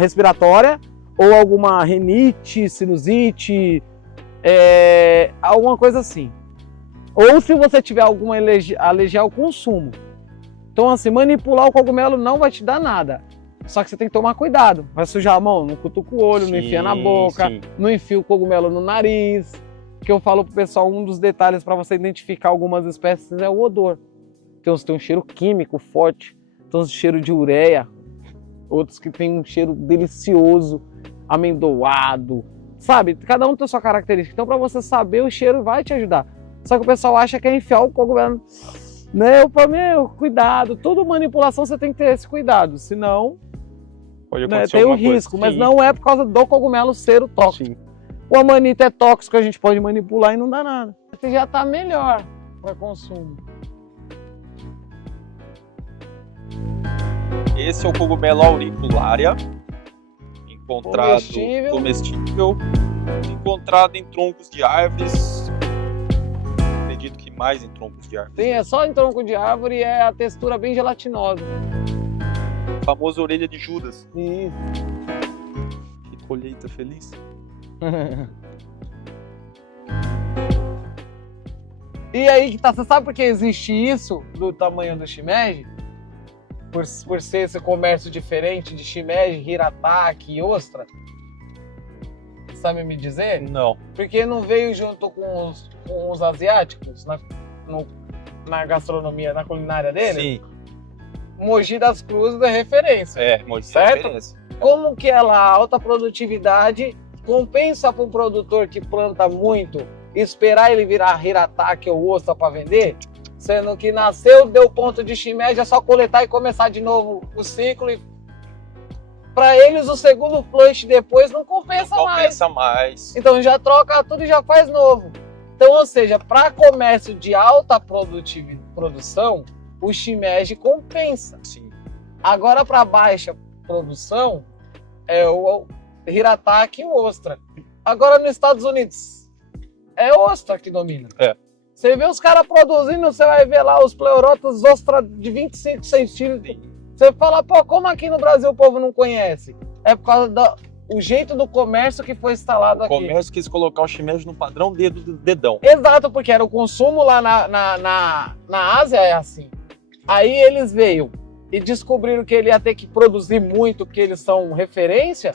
respiratória, ou alguma rinite, sinusite, alguma coisa assim. Ou se você tiver alguma alergia ao consumo. Então assim, manipular o cogumelo não vai te dar nada. Só que você tem que tomar cuidado. Vai sujar a mão, não cutuca o olho, não enfia na boca, sim. não enfia o cogumelo no nariz. Que eu falo pro pessoal, um dos detalhes para você identificar algumas espécies é o odor. Tem uns que tem um cheiro químico forte, tem uns cheiro de ureia, outros que tem um cheiro delicioso, amendoado, sabe? Cada um tem a sua característica. Então para você saber, o cheiro vai te ajudar. Só que o pessoal acha que é enfiar o cogumelo. Não, cuidado. Toda manipulação você tem que ter esse cuidado, senão Pode né, acontecer tem o alguma coisa. risco. Mas Sim, não é por causa do cogumelo ser o tóxico. sim. O amanita é tóxico, a gente pode manipular e não dá nada. Esse já está melhor para consumo. Esse é o cogumelo auricularia, encontrado Comestível. encontrado em troncos de árvores. Acredito que mais em troncos de árvores. Sim, é só em tronco de árvore e é a textura bem gelatinosa. A famosa orelha de Judas. Isso. Que colheita feliz. E aí que tá, você sabe por que existe isso do tamanho do shimeji? Por ser esse comércio diferente de shimeji, hirataki e ostra? Sabe me dizer? Não. Porque não veio junto com os asiáticos na gastronomia, na culinária dele? Sim. Mogi das Cruzes é referência. Mogi Certo? referência. Como que ela, a alta produtividade, compensa para um produtor que planta muito esperar ele virar hirataki ou ostra para vender? Sendo que nasceu, deu ponto de shimeji, é só coletar e começar de novo o ciclo. E para eles, o segundo flush depois não compensa Não mais. compensa mais. Então já troca tudo e já faz novo. Então, ou seja, para comércio de alta produção, o shimeji compensa. Sim. Agora, para baixa produção, é o hirataki e o ostra. Agora, nos Estados Unidos, é ostra que domina. É. Você vê os caras produzindo, você vai ver lá os pleurotas ostra de 25 centímetros. Você fala, pô, como aqui no Brasil o povo não conhece? É por causa do jeito do comércio que foi instalado aqui. O comércio quis colocar o shimeji no padrão dedão. Exato, porque era o consumo lá na Ásia é assim. Aí eles veio e descobriram que ele ia ter que produzir muito, porque eles são referência.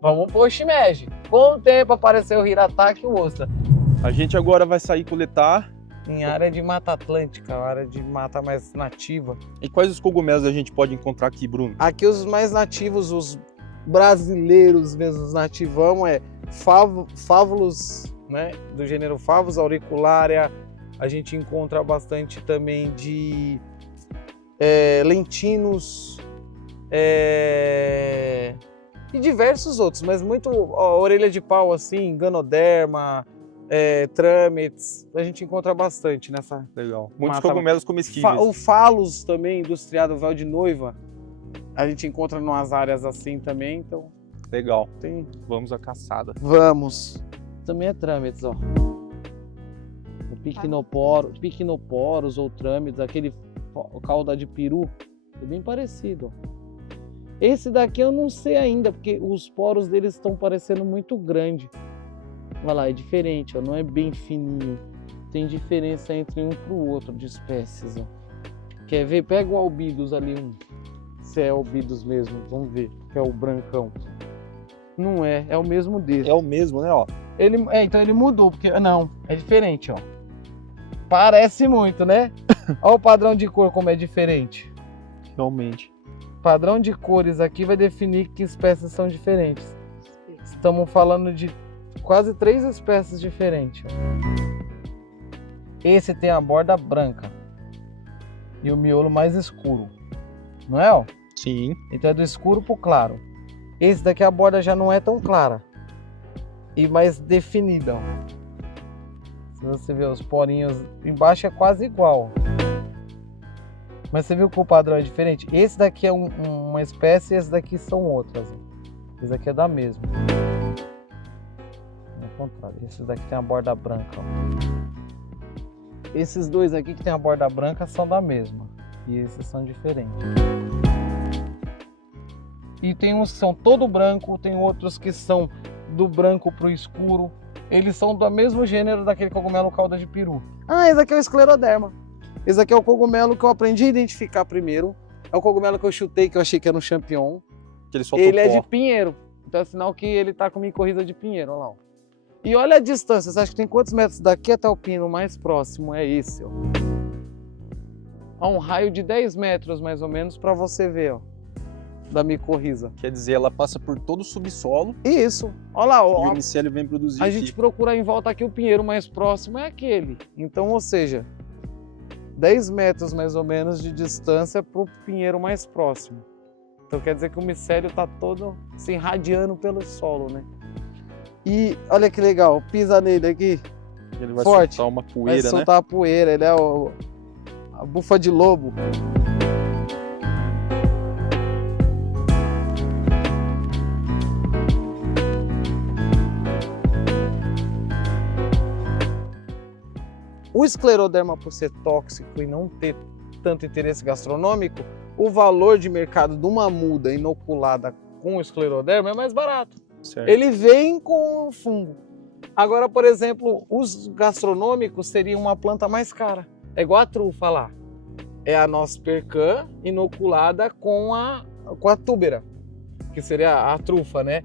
Vamos pôr o shimeji. Com o tempo apareceu o hirataki e o ostra. A gente agora vai sair coletar. Em área de mata atlântica, área de mata mais nativa. E quais os cogumelos a gente pode encontrar aqui, Bruno? Aqui os mais nativos, os brasileiros mesmo, os nativão, é Favulus, né? Do gênero Favus auricularia. A gente encontra bastante também de lentinos e diversos outros, mas muito orelha de pau assim, ganoderma, trâmites, a gente encontra bastante nessa. Legal. Muitos mata. cogumelos comestíveis. O Phallus também, industriado, véu de noiva, a gente encontra em umas áreas assim também, então Legal. tem. Vamos à caçada. Vamos. Também é trâmites, ó. O Pycnoporus ou trâmites, aquele cauda de peru, é bem parecido, ó. Esse daqui eu não sei ainda, porque os poros deles estão parecendo muito grande. Olha lá, é diferente, ó, não é bem fininho. Tem diferença entre um para o outro de espécies, ó. Quer ver? Pega o albidus ali, se é albidus mesmo, vamos ver, que é o brancão. Não é, é o mesmo desse. É o mesmo, né? Ó. Então ele mudou, porque não, é diferente, ó. Parece muito, né? Olha o padrão de cor como é diferente. Realmente. Padrão de cores aqui vai definir que espécies são diferentes. Estamos falando de quase 3 espécies diferentes. Esse tem a borda branca e o miolo mais escuro, não é? Ó? Sim. Então é do escuro pro claro. Esse daqui a borda já não é tão clara e mais definida. Ó. Se você ver os porinhos embaixo é quase igual. Mas você viu que o padrão é diferente? Esse daqui é uma espécie e esse daqui são outras. Esse daqui é da mesma. Ao contrário, esse daqui tem a borda branca. Ó. Esses dois aqui que tem a borda branca são da mesma. E esses são diferentes. E tem uns que são todo branco, tem outros que são do branco pro escuro. Eles são do mesmo gênero daquele cogumelo cauda de peru. Ah, esse aqui é o escleroderma. Esse aqui é o cogumelo que eu aprendi a identificar primeiro. É o cogumelo que eu chutei, que eu achei que era um champignon. Que ele solta Ele o é pó. de pinheiro. Então é sinal que ele tá com micorriza de pinheiro, olha lá. Ó. E olha a distância, você acha que tem quantos metros daqui até o pino mais próximo? É esse, ó. Há um raio de 10 metros, mais ou menos, para você ver, ó. Da micorriza. Quer dizer, ela passa por todo o subsolo Isso, olha lá, e ó. o micélio vem produzir A aqui. gente procura em volta aqui, o pinheiro mais próximo é aquele. Então, ou seja, 10 metros mais ou menos de distância para o pinheiro mais próximo. Então quer dizer que o micélio está todo se irradiando pelo solo, né? E olha que legal, pisa nele aqui, Ele vai forte. soltar uma vai poeira, né? soltar a poeira, ele é a bufa de lobo. O escleroderma, por ser tóxico e não ter tanto interesse gastronômico, o valor de mercado de uma muda inoculada com o escleroderma é mais barato. Certo. Ele vem com o fungo. Agora, por exemplo, os gastronômicos seriam uma planta mais cara. É igual a trufa lá. É a nospercan inoculada com a túbera, que seria a trufa, né?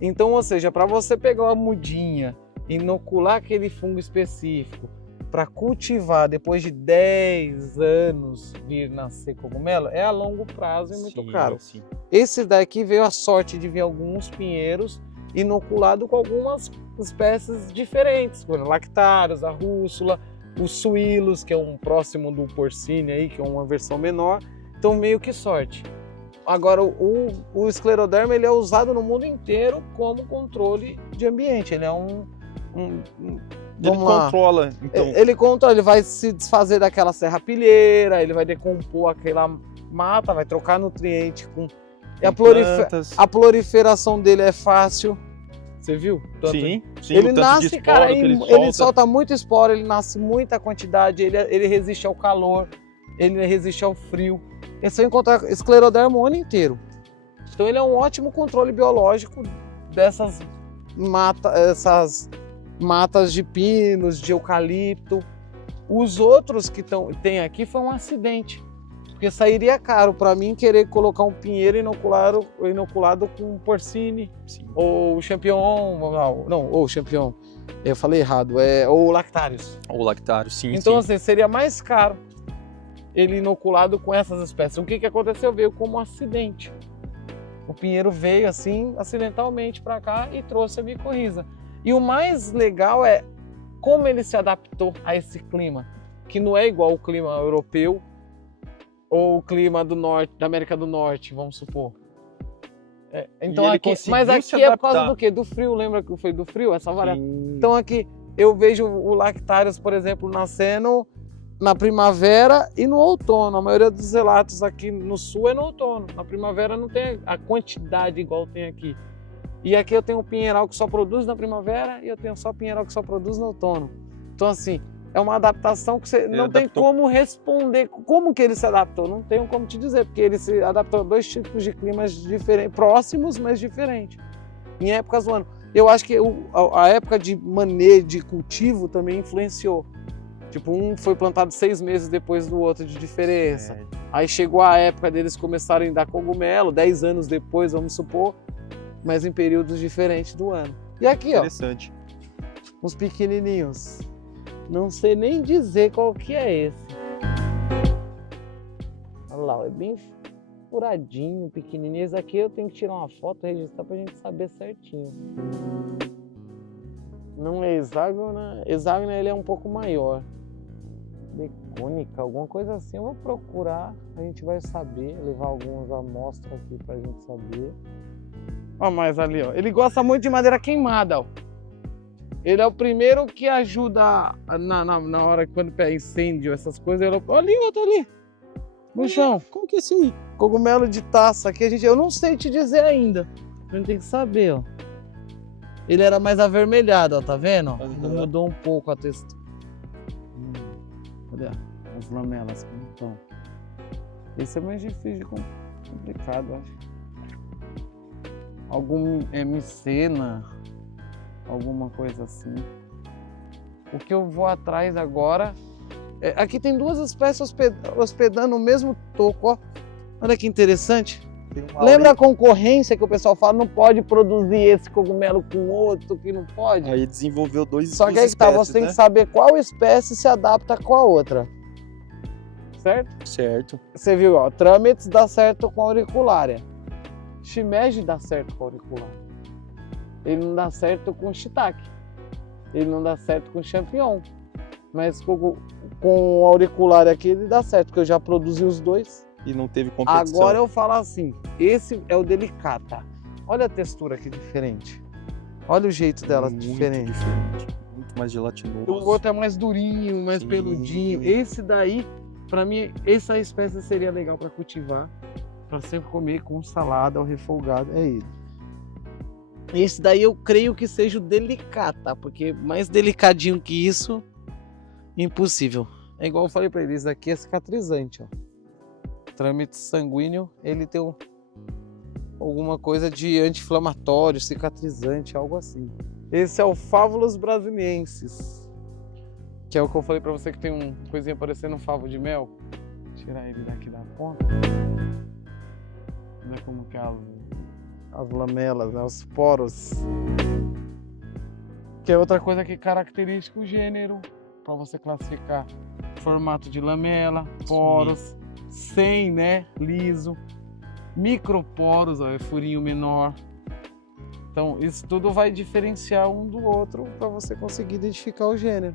Então, ou seja, para você pegar uma mudinha, inocular aquele fungo específico, para cultivar depois de 10 anos vir nascer cogumelo, é a longo prazo e muito Sim, caro. sim. Esse daqui veio a sorte de vir alguns pinheiros inoculado com algumas espécies diferentes, como lactários, a rússula, os suílos, que é um próximo do porcine aí, que é uma versão menor. Então meio que sorte. Agora o escleroderma ele é usado no mundo inteiro como controle de ambiente. Ele é Ele controla, então. Ele controla, ele vai se desfazer daquela serrapilheira, ele vai decompor aquela mata, vai trocar nutriente com... E a proliferação dele é fácil, você viu? Sim, sim, Ele o tanto de nasce, esporo cara, que ele ele solta muito esporo, ele nasce muita quantidade, ele resiste ao calor, ele resiste ao frio. É só encontrar escleroderma o ano inteiro. Então ele é um ótimo controle biológico dessas matas de pinos, de eucalipto. Os outros que tem aqui foi um acidente. Porque sairia caro para mim querer colocar um pinheiro inoculado com porcine, Sim. ou champignon, ou champignon, eu falei errado, ou lactários. Ou lactário, sim, Então sim. assim, seria mais caro ele inoculado com essas espécies. O que aconteceu? Veio como um acidente. O pinheiro veio assim, acidentalmente para cá e trouxe a micorriza. E o mais legal é como ele se adaptou a esse clima, que não é igual ao clima europeu, ou o clima do norte, da América do Norte, vamos supor. Então ele aqui, conseguiu mas se aqui é por causa adaptar. do quê? Do frio, lembra que foi do frio essa variação? Sim. Então aqui eu vejo o lactários, por exemplo, nascendo na primavera e no outono. A maioria dos relatos aqui no sul é no outono. Na primavera não tem a quantidade igual tem aqui. E aqui eu tenho um pinheiral que só produz na primavera e eu tenho só pinheiral que só produz no outono. Então assim, é uma adaptação que você não tem como responder. Como que ele se adaptou? Não tenho como te dizer, porque ele se adaptou a dois tipos de climas diferentes, próximos, mas diferentes, em épocas do ano. Eu acho que a época de manejo, de cultivo também influenciou. Tipo, um foi plantado 6 meses depois do outro de diferença. Aí chegou a época deles começarem a dar cogumelo, 10 anos depois, vamos supor, mas em períodos diferentes do ano. E aqui, ó, Interessante. uns pequenininhos. Não sei nem dizer qual que é esse. Olha lá, é bem furadinho, pequenininho. Esse aqui eu tenho que tirar uma foto e registrar pra gente saber certinho. Não é hexágona. Hexágona ele é um pouco maior. Becônica, alguma coisa assim. Eu vou procurar, a gente vai saber. Levar algumas amostras aqui pra gente saber. Olha mais ali, ó. Ele gosta muito de madeira queimada, ó. Ele é o primeiro que ajuda na hora que quando pega incêndio, essas coisas. Olha ali, outro ali. No chão. Como que é esse aí? Cogumelo de taça aqui, eu não sei te dizer ainda. A gente tem que saber, ó. Ele era mais avermelhado, ó, tá vendo? Uhum. Mudou um pouco a textura. Cadê as lamelas como estão? Esse é mais difícil de complicado, eu acho. Algum micena, alguma coisa assim. O que eu vou atrás agora Aqui tem duas espécies hospedando no mesmo toco, ó. Olha que interessante. Tem uma Lembra a concorrência que o pessoal fala, não pode produzir esse cogumelo com outro, que não pode? Aí desenvolveu Só que aí que tá, você tem que saber qual espécie se adapta com a outra. Certo? Certo. Você viu, ó, Trâmites dá certo com a auriculária. Shimeji dá certo com a auriculária. Ele não dá certo com shiitake. Ele não dá certo com champignon. Mas com a auriculária aqui ele dá certo, porque eu já produzi os dois. E não teve competição. Agora eu falo assim, esse é o delicata. Olha a textura que diferente. Olha o jeito dela Muito diferente. Muito mais gelatinoso. O outro é mais durinho, mais Sim. peludinho. Esse daí, pra mim, essa espécie seria legal pra cultivar, pra sempre comer com salada ou refogado. É ele. Esse daí eu creio que seja o delicata, porque mais delicadinho que isso, impossível. É igual eu falei pra eles, aqui é cicatrizante, ó. Trâmite sanguíneo, ele tem alguma coisa de anti-inflamatório, cicatrizante, algo assim. Esse é o Favulus brasiliensis, que é o que eu falei pra você que tem uma coisinha parecendo um favo de mel. Vou tirar ele daqui da ponta. Olha como que é as lamelas, né? Os poros. Que é outra coisa que caracteriza o gênero, para você classificar formato de lamela, poros. Sem, né, liso, microporos, ó, é furinho menor. Então isso tudo vai diferenciar um do outro para você conseguir identificar o gênero.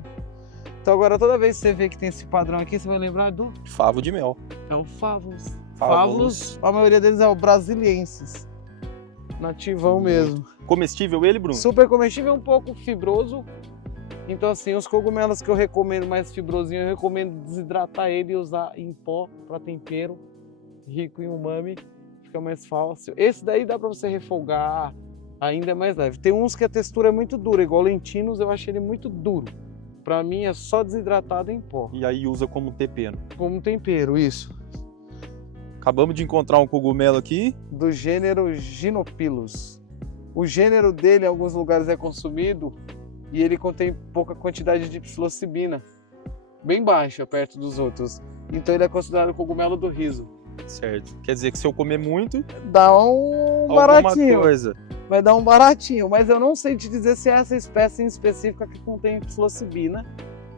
Então agora toda vez que você vê que tem esse padrão aqui, você vai lembrar do Favo de mel. é o Favulus. Favulus. Favulus, a maioria deles é o brasiliensis, nativão mesmo. Comestível ele, Bruno? Super comestível, um pouco fibroso. Então assim, os cogumelos que eu recomendo mais fibrosinho, eu recomendo desidratar ele e usar em pó para tempero, rico em umami, fica mais fácil. Esse daí dá para você refogar, ainda é mais leve. Tem uns que a textura é muito dura, igual lentinos, eu achei ele muito duro. Para mim é só desidratado em pó. E aí usa como tempero. Como tempero, isso. Acabamos de encontrar um cogumelo aqui. Do gênero Ginopilus. O gênero dele em alguns lugares é consumido e ele contém pouca quantidade de psilocibina, bem baixa perto dos outros. Então ele é considerado cogumelo do riso. Certo. Quer dizer que se eu comer muito, Dá um alguma baratinho, coisa. vai dar um baratinho, mas eu não sei te dizer se é essa espécie em específica que contém psilocibina,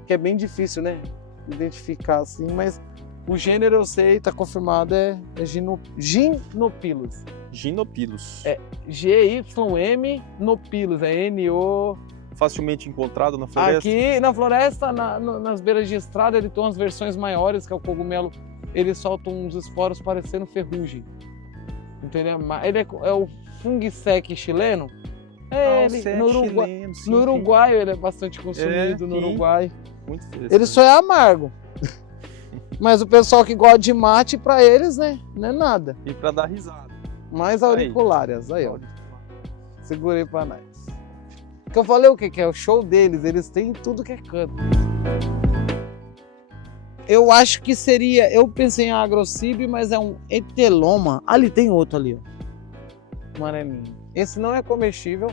que é bem difícil, né, identificar assim, mas o gênero eu sei, tá confirmado, é Ginopilus. Ginopilus. É G-Y-M Nopilus, é N-O... Facilmente encontrado na floresta. Aqui na floresta, nas beiras de estrada, ele tem umas versões maiores, que é o cogumelo, ele solta uns esporos parecendo ferrugem. Então ele é o fungisec chileno. No Uruguai ele é bastante consumido, no Uruguai. Muito interessante. Ele só é amargo. Mas o pessoal que gosta de mate, pra eles, né, não é nada. E pra dar risada. Mais auriculárias, aí ó. Segurei pra nós. Que eu falei o que é o show deles, eles têm tudo que é canto. Eu acho que seria, eu pensei em agrocibe, mas é um eteloma. Ali tem outro ali, ó. Amarelinho. Esse não é comestível.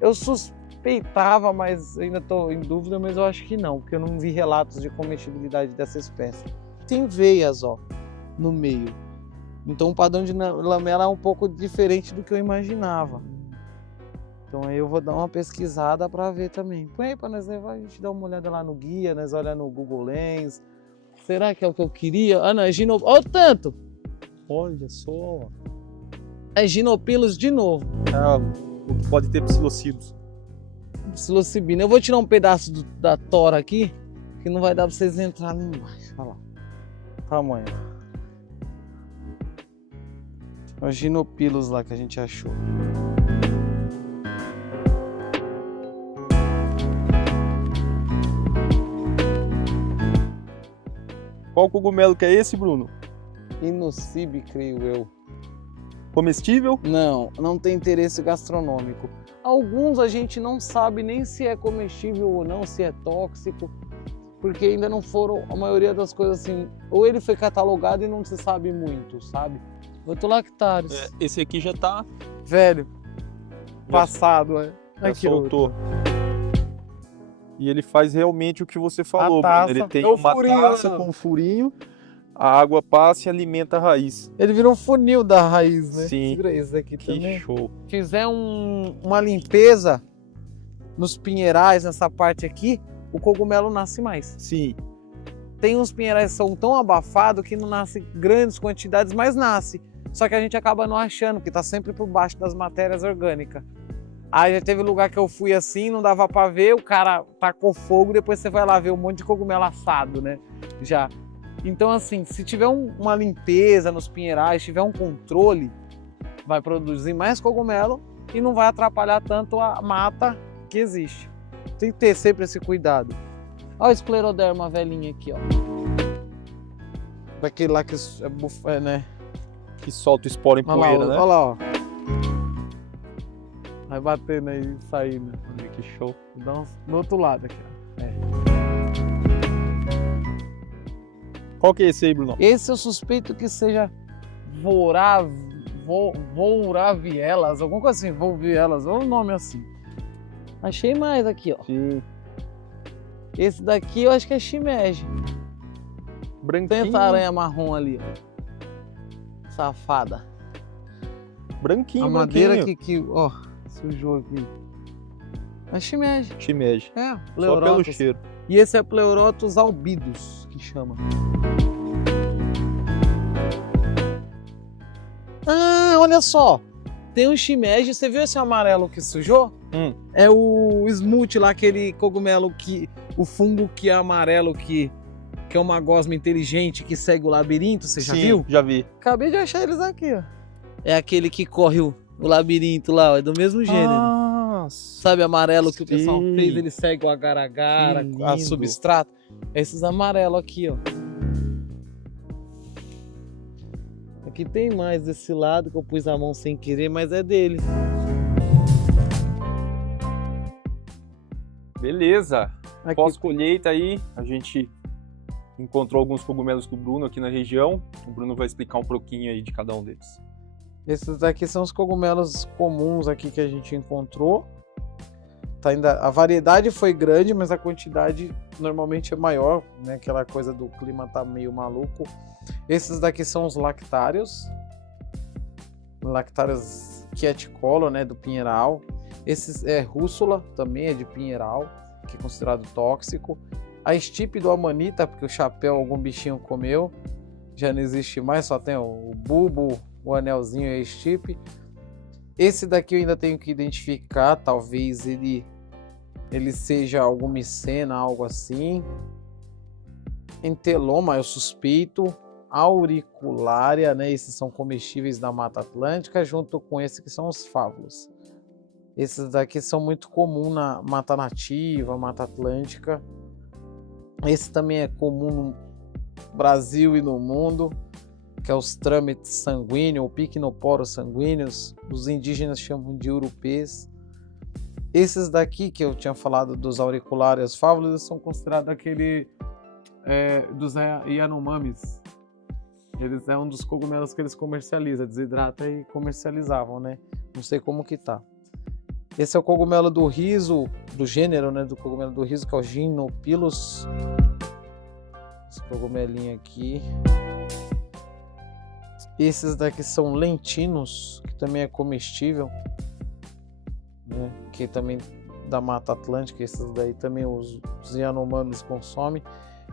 Eu suspeitava, mas ainda estou em dúvida, mas eu acho que não, porque eu não vi relatos de comestibilidade dessa espécie. Tem veias, ó, no meio. Então o padrão de lamela é um pouco diferente do que eu imaginava. Então aí eu vou dar uma pesquisada para ver também. Põe aí para nós levar, a gente dá uma olhada lá no guia, nós olhamos no Google Lens. Será que é o que eu queria? Ah, não, é Ginopilus. Olha o tanto! Olha só. É Ginopilus de novo. O que pode ter psilocidos. Psilocibina. Eu vou tirar um pedaço da tora aqui, que não vai dar para vocês entrarem embaixo. Olha lá. Tamanho. É o Ginopilus lá que a gente achou. Qual cogumelo que é esse, Bruno? Inocibe, creio eu. Comestível? Não, não tem interesse gastronômico. Alguns a gente não sabe nem se é comestível ou não, se é tóxico, porque ainda não foram, a maioria das coisas assim, ou ele foi catalogado e não se sabe muito, sabe? Otolactários. Esse aqui já tá... Velho, passado, Já soltou. E ele faz realmente o que você falou, taça, Bruno. Ele tem é o uma furinho, taça né? com um furinho, a água passa e alimenta a raiz. Ele virou um funil da raiz, né? Sim. Segura esse aqui Que também. show. Fizer uma limpeza nos pinheirais, nessa parte aqui, o cogumelo nasce mais. Sim. Tem uns pinheirais que são tão abafados que não nasce grandes quantidades, mas nasce. Só que a gente acaba não achando, porque tá sempre por baixo das matérias orgânicas. Aí já teve lugar que eu fui assim, não dava pra ver, o cara tacou fogo, depois você vai lá ver um monte de cogumelo assado, né? Já. Então assim, se tiver uma limpeza nos pinheirais, tiver um controle, vai produzir mais cogumelo e não vai atrapalhar tanto a mata que existe. Tem que ter sempre esse cuidado. Olha o escleroderma velhinho aqui, ó. Daquele lá que é né? Que solta o esporo em Olha lá, poeira, né? olha lá, ó. Vai batendo aí e saindo. Olha que show. Dá do outro lado aqui, ó. Qual que é esse aí, Bruno? Esse eu suspeito que seja Voravielas, alguma coisa assim, Volvielas, ou um nome assim. Achei mais aqui, ó. Sim. Esse daqui eu acho que é shimeji. Tem Branquinho. essa aranha marrom ali, ó. Safada. Branquinho, A madeira branquinho. que ó, sujou aqui. É shimeji. Shimeji. É, Só pelo Pleurotus. cheiro. E esse é Pleurotus albidus, que chama. Ah, olha só. Tem um shimeji, você viu esse amarelo que sujou? É o smooth lá, aquele cogumelo que... O fungo que é amarelo, que é uma gosma inteligente que segue o labirinto, você já Sim, viu? já vi. Acabei de achar eles aqui, ó. É aquele que corre o labirinto lá, ó, é do mesmo gênero. Nossa. Sabe, amarelo que o pessoal Sim. fez, ele segue o agar-agar, Que a lindo. substrato. Esses amarelos aqui, ó. Aqui tem mais desse lado que eu pus a mão sem querer, mas é dele. Beleza. Aqui. Pós-colheita aí, a gente encontrou alguns cogumelos com o Bruno aqui na região. O Bruno vai explicar um pouquinho aí de cada um deles. Esses daqui são os cogumelos comuns aqui que a gente encontrou. Tá ainda, a variedade foi grande, mas a quantidade normalmente é maior, né? Aquela coisa do clima tá meio maluco. Esses daqui são os lactários. Lactários quieticolor, né? Do pinheiral. Esses é rússula, também é de pinheiral, que é considerado tóxico. A estipe do amanita, porque o chapéu algum bichinho comeu, já não existe mais, só tem o bulbo, o anelzinho e a estipe. Esse daqui eu ainda tenho que identificar, talvez ele seja algum micena, algo assim. Enteloma, eu suspeito. Auriculária, né? Esses são comestíveis da Mata Atlântica, junto com esses que são os fábulos. Esses daqui são muito comuns na Mata Nativa, Mata Atlântica. Esse também é comum no Brasil e no mundo, que é os trâmites sanguíneos, ou Pycnoporus sanguíneos. Os indígenas chamam de urupês. Esses daqui que eu tinha falado dos auriculares fábulos, eles são considerados aquele dos Yanomamis. Eles é um dos cogumelos que eles comercializam, desidrata e comercializavam, né? Não sei como que tá. Esse é o cogumelo do riso, do gênero, né? Do cogumelo do riso, que é o Gymnopilus. Esse cogumelinho aqui. Esses daqui são lentinos, que também é comestível, né? Que também da Mata Atlântica. Esses daí também os Yanomamis consomem.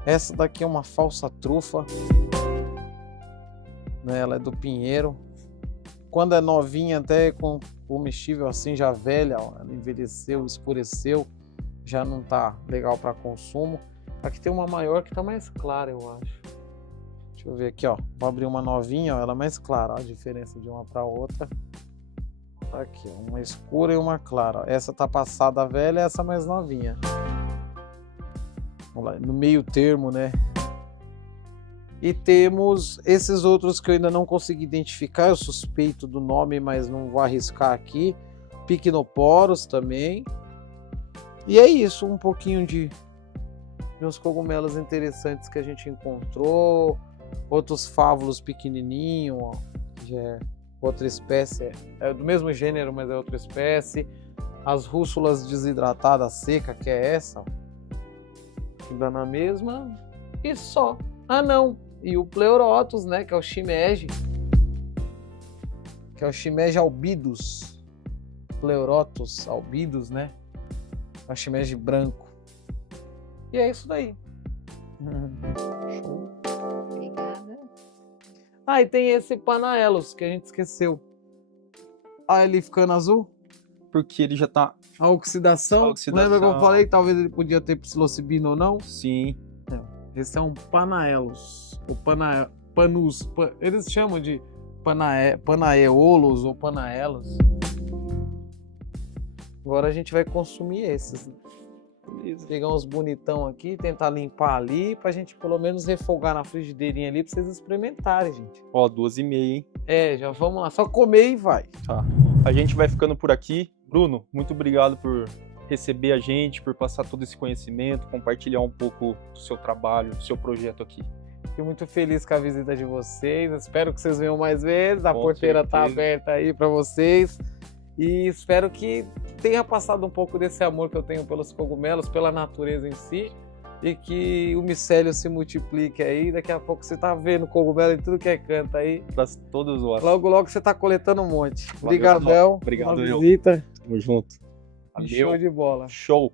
Essa daqui é uma falsa trufa, né? Ela é do pinheiro. Quando é novinha, até com comestível assim, já velha, ó, ela envelheceu, escureceu, já não tá legal para consumo. Aqui tem uma maior que tá mais clara, eu acho. Deixa eu ver aqui, ó. Vou abrir uma novinha, ó, ela é mais clara, ó, a diferença de uma para outra. Tá aqui, ó, uma escura e uma clara. Ó. Essa tá passada velha, essa mais novinha. Vamos lá, no meio termo, né? E temos esses outros que eu ainda não consegui identificar, eu suspeito do nome, mas não vou arriscar aqui. Pycnoporus também. E é isso, um pouquinho de uns cogumelos interessantes que a gente encontrou. Outros fábulos pequenininhos, ó, que é outra espécie, é do mesmo gênero, mas é outra espécie. As rússulas desidratadas seca, que é essa, ó. que dá na mesma, e só. Ah, não. E o Pleurotus, né, que é o shimeji. Que é o shimeji albidus. Pleurotus albidus, né? É o shimeji branco. E é isso daí. Show. Obrigada. Ah, e tem esse Panaelos, que a gente esqueceu. Ah, ele ficando azul? Porque ele já tá... A oxidação. A oxidação. Lembra que eu falei que talvez ele podia ter psilocibina ou não? Sim. Esse é um Panaelos. O Panus. Eles chamam de Panaeolos ou Panaelos. Agora a gente vai consumir esses. Beleza. Pegar uns bonitão aqui, tentar limpar ali, pra gente pelo menos refogar na frigideirinha ali, pra vocês experimentarem, gente. Ó, 2h30, hein? É, já vamos lá. Só comer e vai. Tá. A gente vai ficando por aqui. Bruno, muito obrigado por receber a gente, por passar todo esse conhecimento, compartilhar um pouco do seu trabalho, do seu projeto aqui. Fico muito feliz com a visita de vocês. Espero que vocês venham mais vezes. A Com porteira tá certeza. aberta aí para vocês. E espero que tenha passado um pouco desse amor que eu tenho pelos cogumelos, pela natureza em si. E que o micélio se multiplique aí. Daqui a pouco você tá vendo cogumelo em tudo que é canto aí. Para todos os Logo, logo você tá coletando um monte. Valeu, Obrigadão. Obrigado, pela eu. visita. Tamo junto. Show de bola. Show.